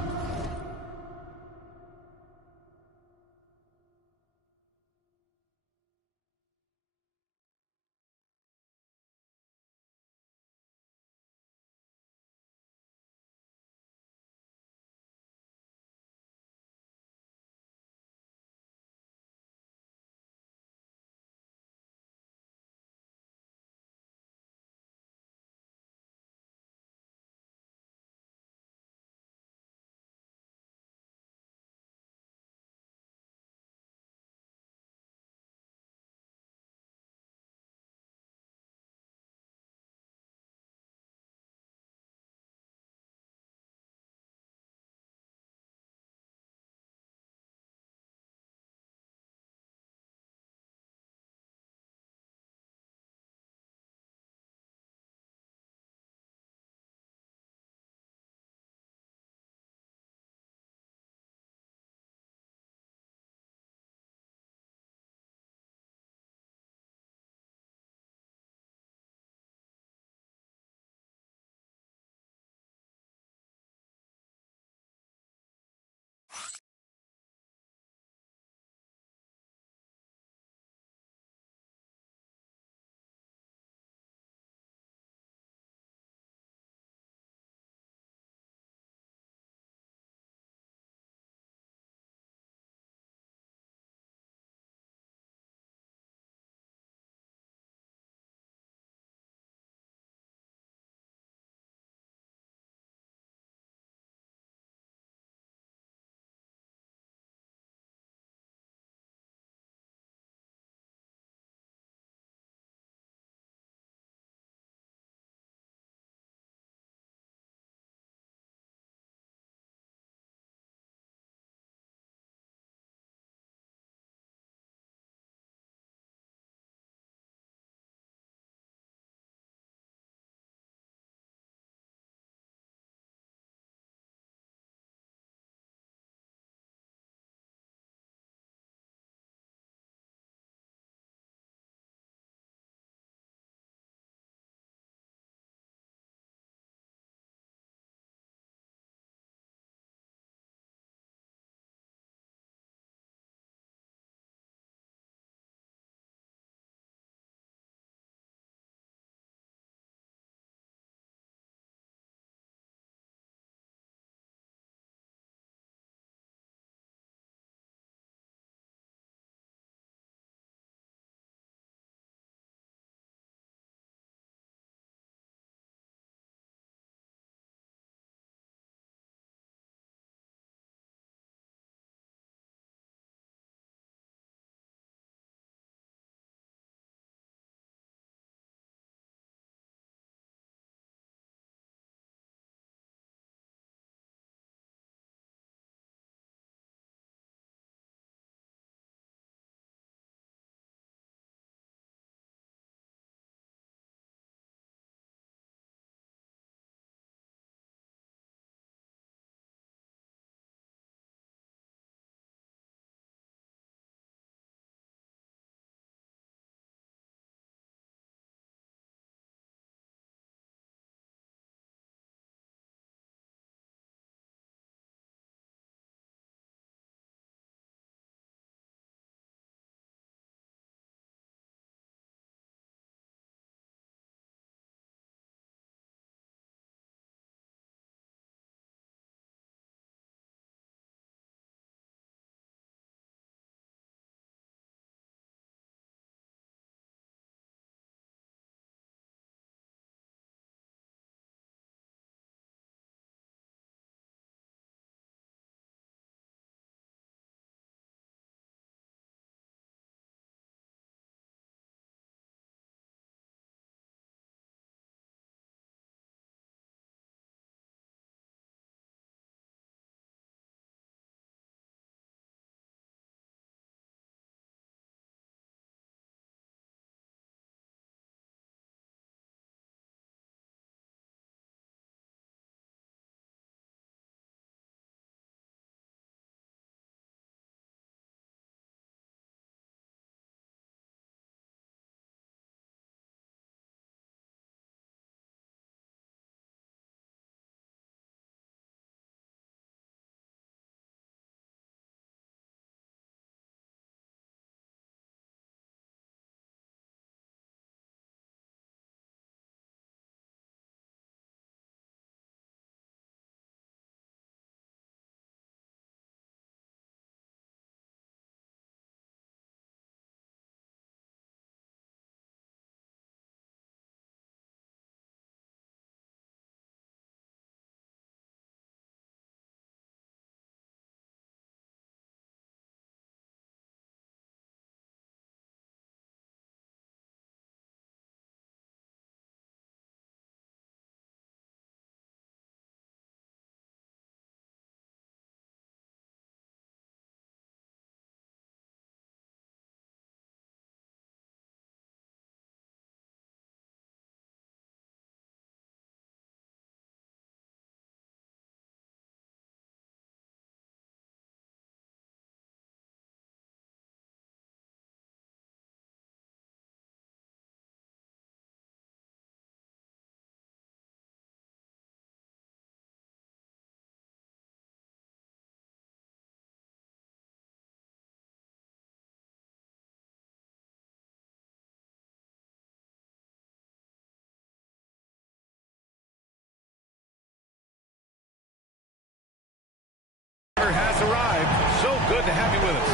arrived. So good to have you with us.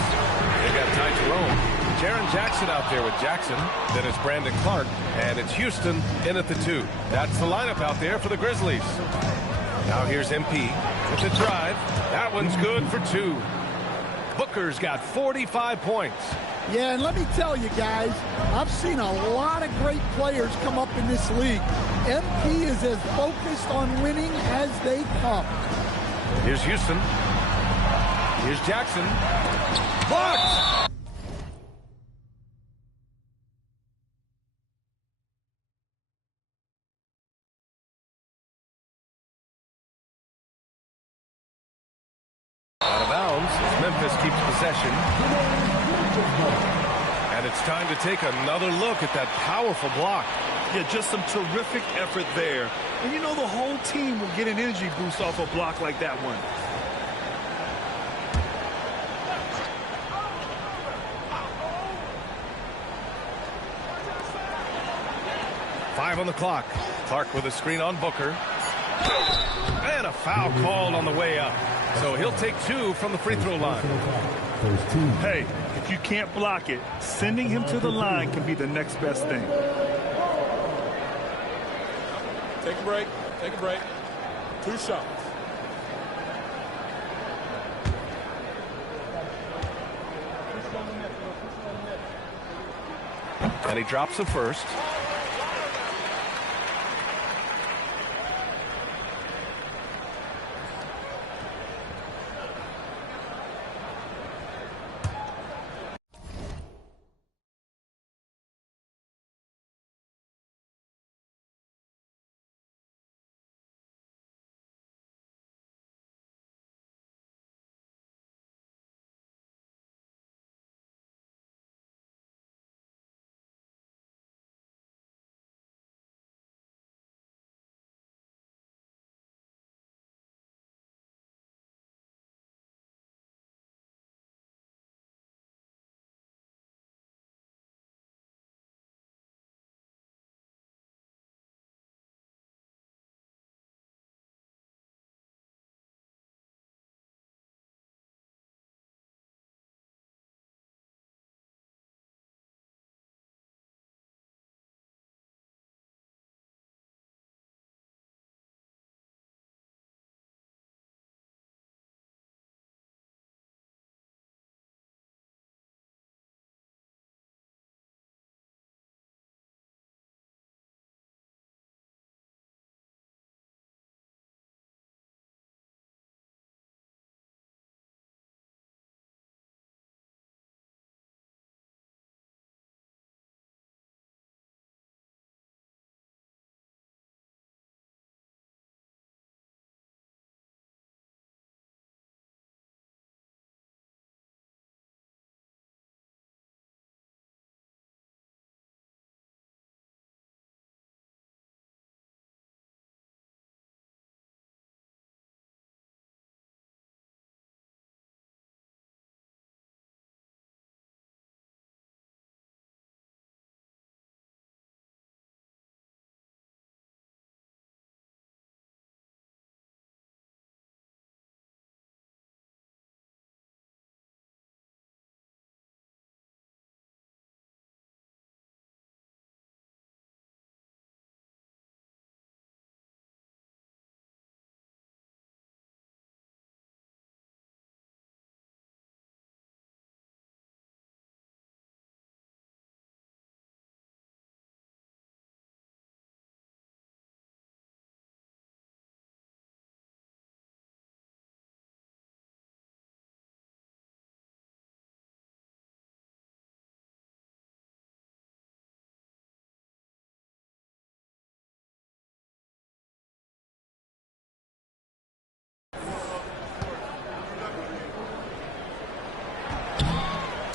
They've got Ty Jerome. Jaren Jackson out there with Jackson. Then it's Brandon Clark. And it's Houston in at the 2. That's the lineup out there for the Grizzlies. Now here's MP with the drive. That one's good for 2. Booker's got 45 points. Yeah, and let me tell you guys, I've seen a lot of great players come up in this league. MP is as focused on winning as they come. Here's Houston. Here's Jackson. Blocked! Out of bounds as Memphis keeps possession. And it's time to take another look at that powerful block. Yeah, just some terrific effort there. And you know the whole team will get an energy boost off a block like that one. Five on the clock. Clark with a screen on Booker. And a foul called on the way up. So he'll take 2 from the free throw line. Hey, if you can't block it, sending him to the line can be the next best thing. Take a break. Take a break. 2 shots. And he drops the first.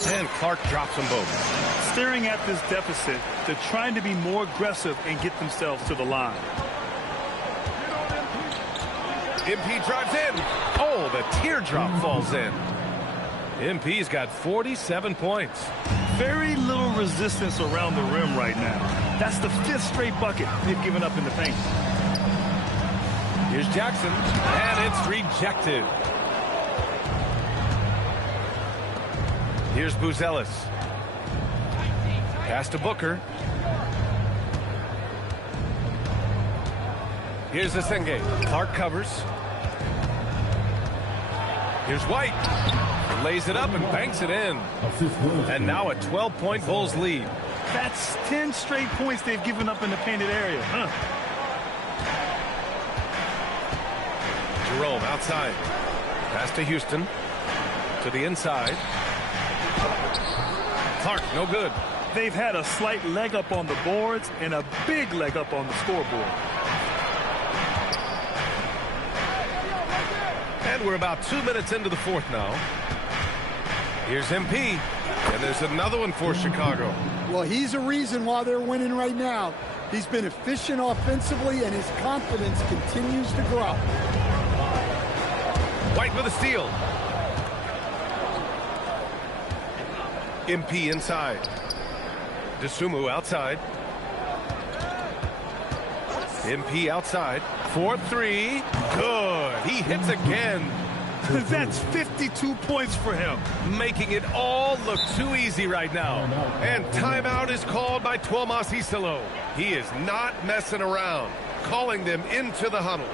And Clark drops them both. Staring at this deficit, they're trying to be more aggressive and get themselves to the line. MP drives in. Oh, the teardrop falls in. MP's got 47 points. Very little resistance around the rim right now. That's the 5th straight bucket they've given up in the paint. Here's Jackson, and it's rejected. Here's Buzelis. Pass to Booker. Here's Asenge. Clark covers. Here's White. Lays it up and banks it in. And now a 12-point Bulls lead. That's 10 straight points they've given up in the painted area. Jerome outside. Pass to Houston. To the inside. Clark, no good. They've had a slight leg up on the boards and a big leg up on the scoreboard. And we're about 2 minutes into the fourth now. Here's MP. And there's another one for Chicago. Well, he's a reason why they're winning right now. He's been efficient offensively, and his confidence continues to grow. White with a steal. MP inside. DeSumo outside. MP outside. 4-3. Good. He hits again. That's 52 points for him. Making it all look too easy right now. And timeout is called by Tuomas Isalo. He is not messing around. Calling them into the huddle.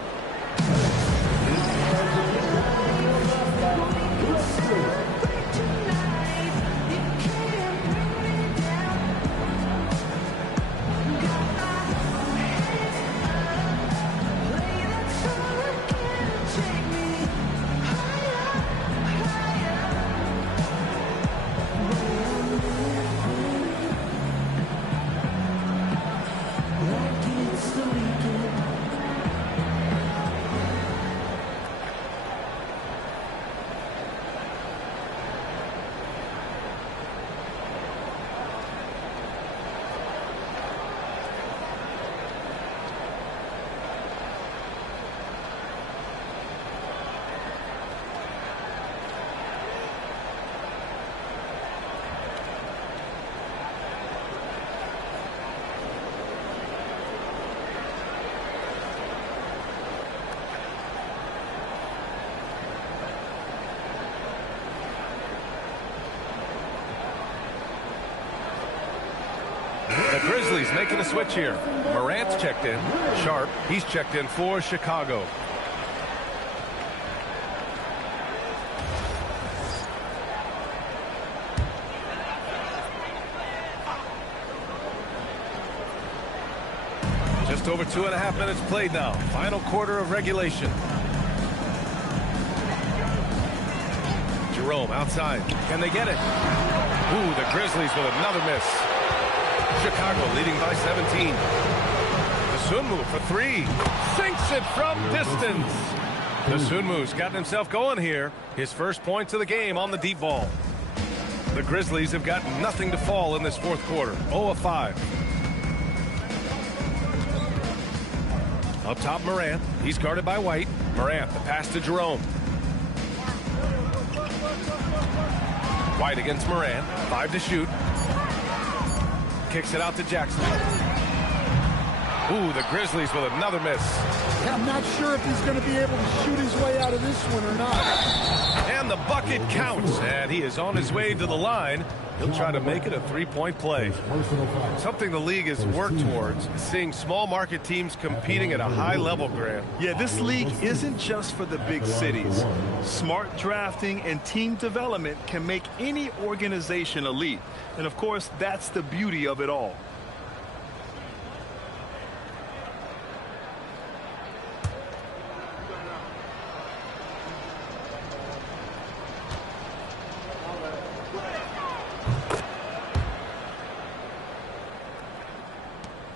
The Grizzlies making a switch here. Morant's checked in. Sharp, he's checked in for Chicago. Just over 2.5 minutes played now. Final quarter of regulation. Jerome outside. Can they get it? Ooh, the Grizzlies with another miss. Chicago leading by 17. DeSumo for three. Sinks it from distance. DeSumo's gotten himself going here. His first points of the game on the deep ball. The Grizzlies have got nothing to fall in this fourth quarter. 0 of 5. Up top, Morant. He's guarded by White. Morant, the pass to Jerome. White against Morant. 5 to shoot. Kicks it out to Jackson. Ooh, the Grizzlies with another miss. I'm not sure if he's going to be able to shoot his way out of this one or not. And the bucket counts. And he is on his way to the line. He'll try to make it a three-point play. Something the league has worked towards, seeing small market teams competing at a high level, Grant. Yeah, this league isn't just for the big cities. Smart drafting and team development can make any organization elite. And of course, that's the beauty of it all.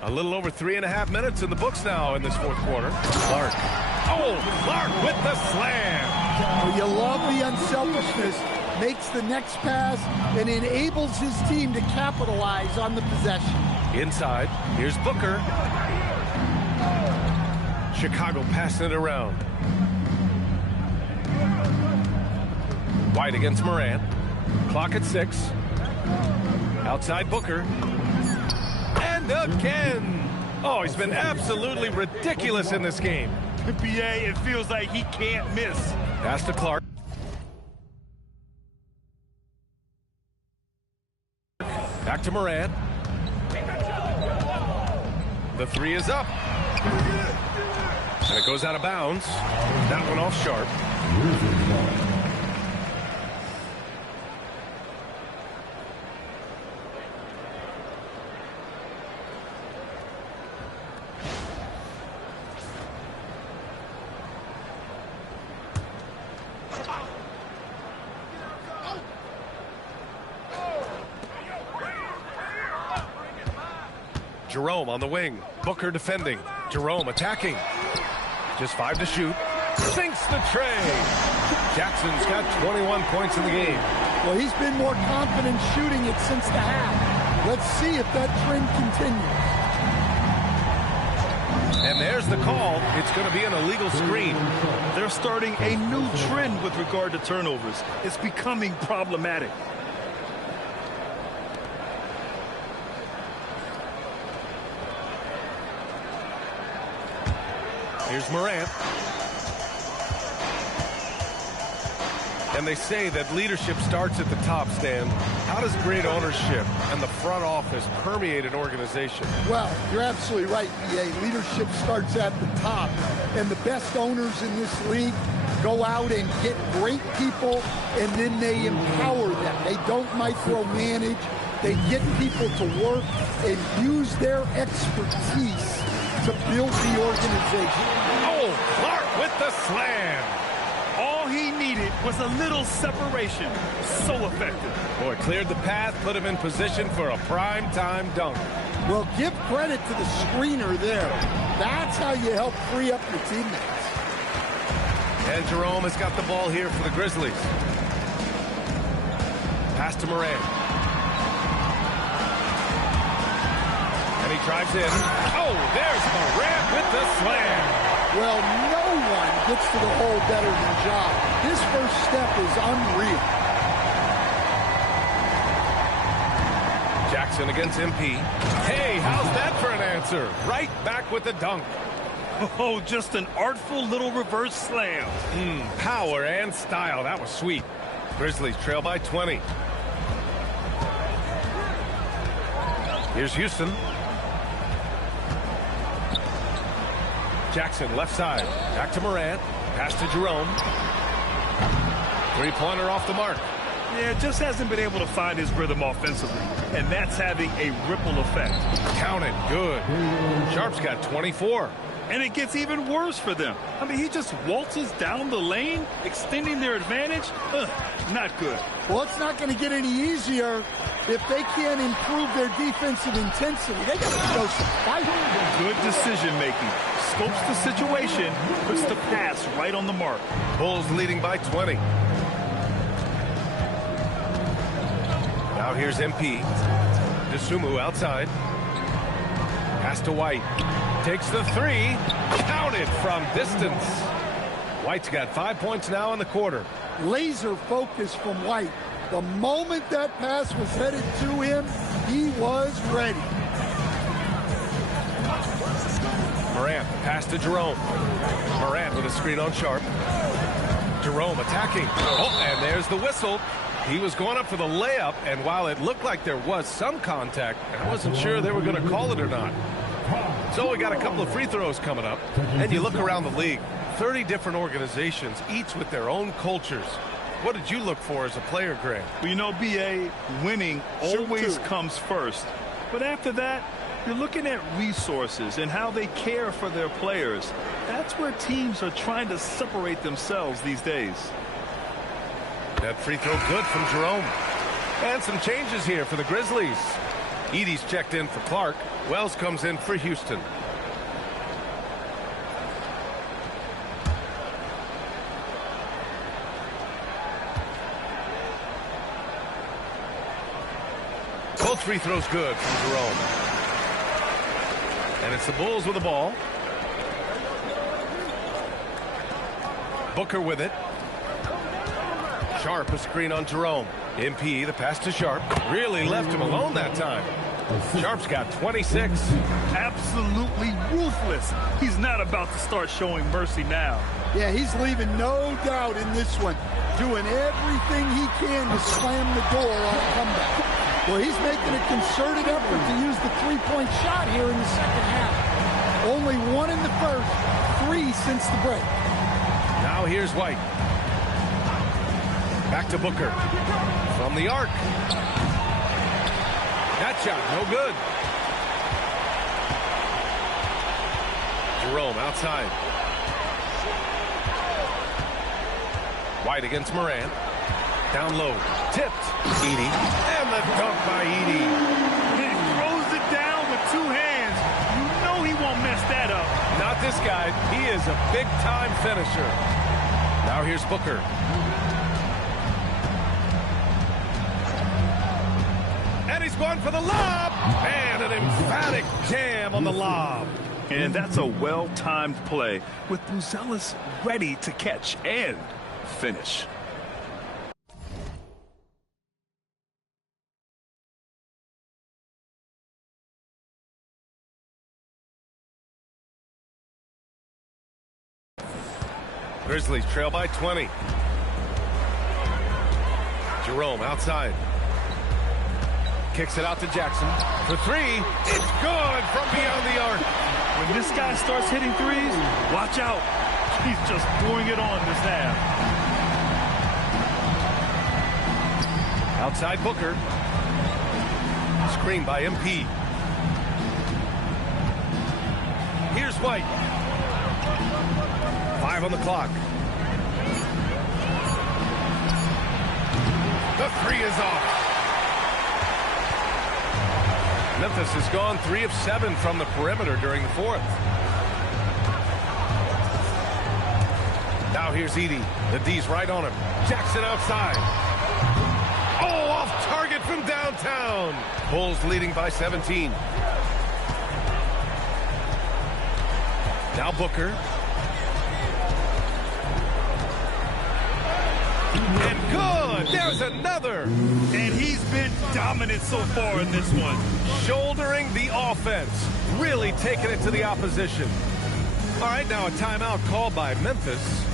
A little over 3.5 minutes in the books now in this fourth quarter. Clark. Oh, Clark with the slam. Well, you love the unselfishness. Makes the next pass and enables his team to capitalize on the possession. Inside, here's Booker. Chicago passing it around. White against Morant. Clock at 6. Outside Booker. And again. Oh, he's been absolutely ridiculous in this game. BA, it feels like he can't miss. Pass to Clark. Back to Morant. The three is up. And it goes out of bounds. That one off Sharp. Jerome on the wing. Booker defending. Jerome attacking. Just 5 to shoot. Sinks the tray. Jackson's got 21 points in the game. Well, he's been more confident shooting it since the half. Let's see if that trend continues. And there's the call. It's going to be an illegal screen. They're starting a new trend with regard to turnovers. It's becoming problematic. Here's Morant. And they say that leadership starts at the top, Stan. How does great ownership and the front office permeate an organization? Well, you're absolutely right, BA. Leadership starts at the top. And the best owners in this league go out and get great people, and then they empower them. They don't micromanage. They get people to work and use their expertise to build the organization. Oh, Clark with the slam. All he needed was a little separation. So effective. Boy, cleared the path, put him in position for a prime-time dunk. Well, give credit to the screener there. That's how you help free up your teammates. And Jerome has got the ball here for the Grizzlies. Pass to Morant. And he drives in. Oh, there's Morant with the slam. Well, no one gets to the hole better than Ja. His first step is unreal. Jackson against MP. Hey, how's that for an answer? Right back with the dunk. Oh, just an artful little reverse slam. Power and style. That was sweet. Grizzlies trail by 20. Here's Houston. Jackson left side. Back to Morant. Pass to Jerome. Three-pointer off the mark. Yeah, just hasn't been able to find his rhythm offensively. And that's having a ripple effect. Counted. Good. Sharp's got 24. And it gets even worse for them. I mean, he just waltzes down the lane, extending their advantage. Not good. Well, it's not going to get any easier if they can't improve their defensive intensity. They got to show some fight. Good decision-making. Scopes the situation, puts the pass right on the mark. Bulls leading by 20. Now here's MP. DeSumo outside. Pass to White. Takes the three. Counted from distance. White's got 5 points now in the quarter. Laser focus from White. The moment that pass was headed to him, he was ready. Morant, pass to Jerome. Morant with a screen on Sharp. Jerome attacking. Oh, and there's the whistle. He was going up for the layup, and while it looked like there was some contact, I wasn't sure they were going to call it or not. So we got a couple of free throws coming up, and you look around the league, 30 different organizations, each with their own cultures. What did you look for as a player, Grant? Well, you know, BA, winning always comes first. But after that, you're looking at resources and how they care for their players. That's where teams are trying to separate themselves these days. That free throw good from Jerome. And some changes here for the Grizzlies. Edey's checked in for Clark. Wells comes in for Houston. Both free throws good from Jerome. And it's the Bulls with the ball. Booker with it. Sharp, a screen on Jerome. MP, the pass to Sharp. Really left him alone that time. Sharp's got 26. Absolutely ruthless. He's not about to start showing mercy now. Yeah, he's leaving no doubt in this one. Doing everything he can to slam the door on a comeback. Well, he's making a concerted effort to use the three-point shot here in the second half. Only 1 in the first, 3 since the break. Now here's White. Back to Booker. From the arc. That shot, no good. Jerome outside. White against Morant. Down low. Tipped. Edey. And the dunk by Edey. He throws it down with 2 hands. You know he won't mess that up. Not this guy. He is a big-time finisher. Now here's Booker. And he's going for the lob. And an emphatic jam on the lob. And that's a well-timed play with Buzelis ready to catch and finish. Grizzlies trail by 20. Jerome outside. Kicks it out to Jackson. For 3. It's good from beyond the arc. When this guy starts hitting threes, watch out. He's just pouring it on this half. Outside Booker. Screen by MP. Here's White. 5 on the clock. The 3 is off. Memphis has gone 3 of 7 from the perimeter during the 4th. Now here's Edey. The D's right on him. Jackson outside. Oh, off target from downtown. Bulls leading by 17. Now Booker. And good. There's another. And he's been dominant so far in this one. Shouldering the offense. Really taking it to the opposition. All right, now a timeout called by Memphis.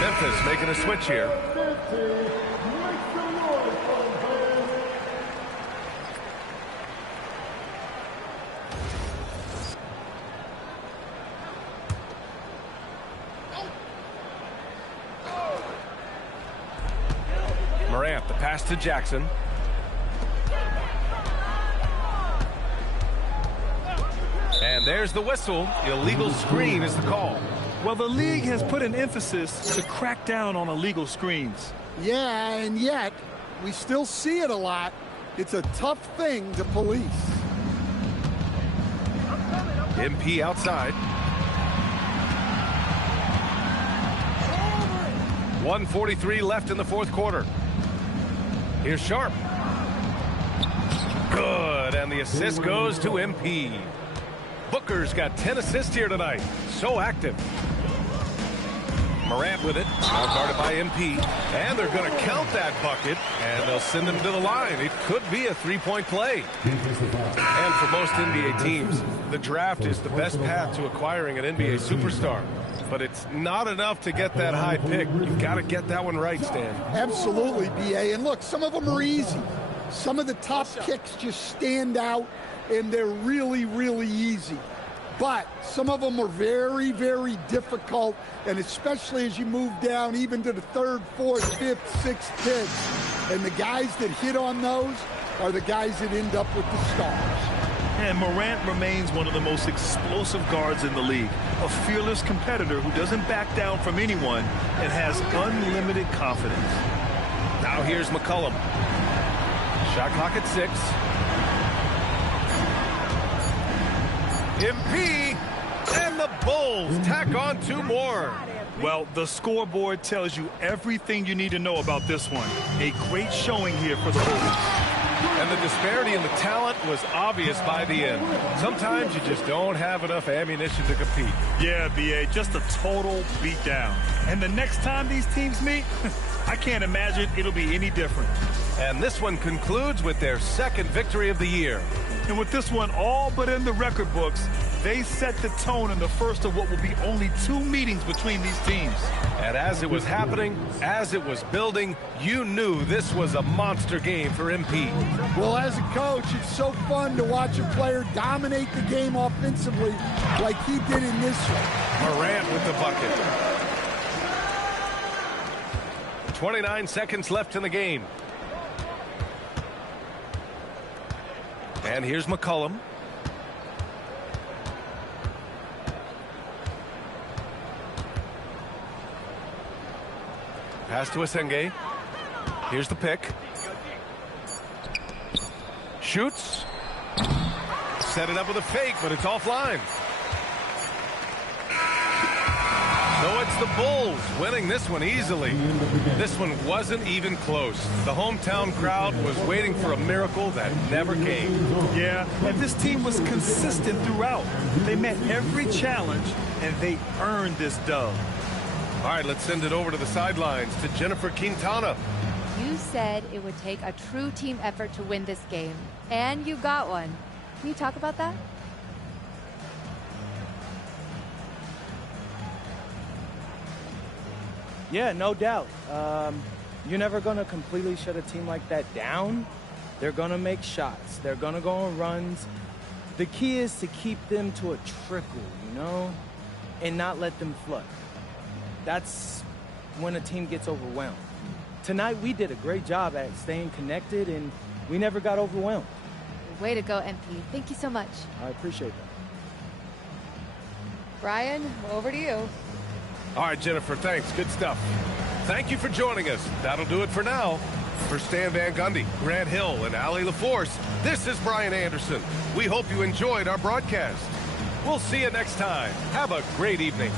Memphis making a switch here. Morant, the pass to Jackson. And there's the whistle. Illegal screen is the call. Well, the league has put an emphasis to crack down on illegal screens. Yeah, and yet we still see it a lot. It's a tough thing to police. MP outside. 1:43 left in the 4th quarter. Here's Sharp. Good, and the assist goes to MP. Booker's got 10 assists here tonight. So active. Morant with it, now guarded by MP, and they're going to count that bucket, and they'll send him to the line. It could be a 3-point play. And for most NBA teams, the draft is the best path to acquiring an NBA superstar. But it's not enough to get that high pick. You've got to get that one right, Stan. Absolutely, B.A. And look, some of them are easy. Some of the top kicks just stand out, and they're really, really easy. But some of them are very, very difficult, and especially as you move down even to the third, fourth, fifth, sixth pitch. And the guys that hit on those are the guys that end up with the stars. And Morant remains one of the most explosive guards in the league, a fearless competitor who doesn't back down from anyone and has unlimited confidence. Now here's McCollum. Shot clock at 6. MP, and the Bulls tack on 2 more. Well, the scoreboard tells you everything you need to know about this one. A great showing here for the Bulls. And the disparity in the talent was obvious by the end. Sometimes you just don't have enough ammunition to compete. Yeah, B.A., just a total beatdown. And the next time these teams meet, I can't imagine it'll be any different. And this one concludes with their 2nd victory of the year. And with this one all but in the record books, they set the tone in the first of what will be only 2 meetings between these teams. And as it was happening, as it was building, you knew this was a monster game for MP. Well, as a coach, it's so fun to watch a player dominate the game offensively like he did in this one. Morant with the bucket. 29 seconds left in the game. And here's McCollum. Pass to Asenge. Here's the pick. Shoots. Set it up with a fake, but it's offline. So it's the Bulls winning this one easily. This one wasn't even close. The hometown crowd was waiting for a miracle that never came. Yeah, and this team was consistent throughout. They met every challenge, and they earned this dub. All right, let's send it over to the sidelines to Jennifer Quintana. You said it would take a true team effort to win this game, and you got one. Can you talk about that? Yeah, no doubt. You're never going to completely shut a team like that down. They're going to make shots. They're going to go on runs. The key is to keep them to a trickle, you know, and not let them flood. That's when a team gets overwhelmed. Tonight, we did a great job at staying connected, and we never got overwhelmed. Way to go, MP. Thank you so much. I appreciate that. Brian, over to you. All right, Jennifer, thanks. Good stuff. Thank you for joining us. That'll do it for now. For Stan Van Gundy, Grant Hill, and Allie LaForce, this is Brian Anderson. We hope you enjoyed our broadcast. We'll see you next time. Have a great evening.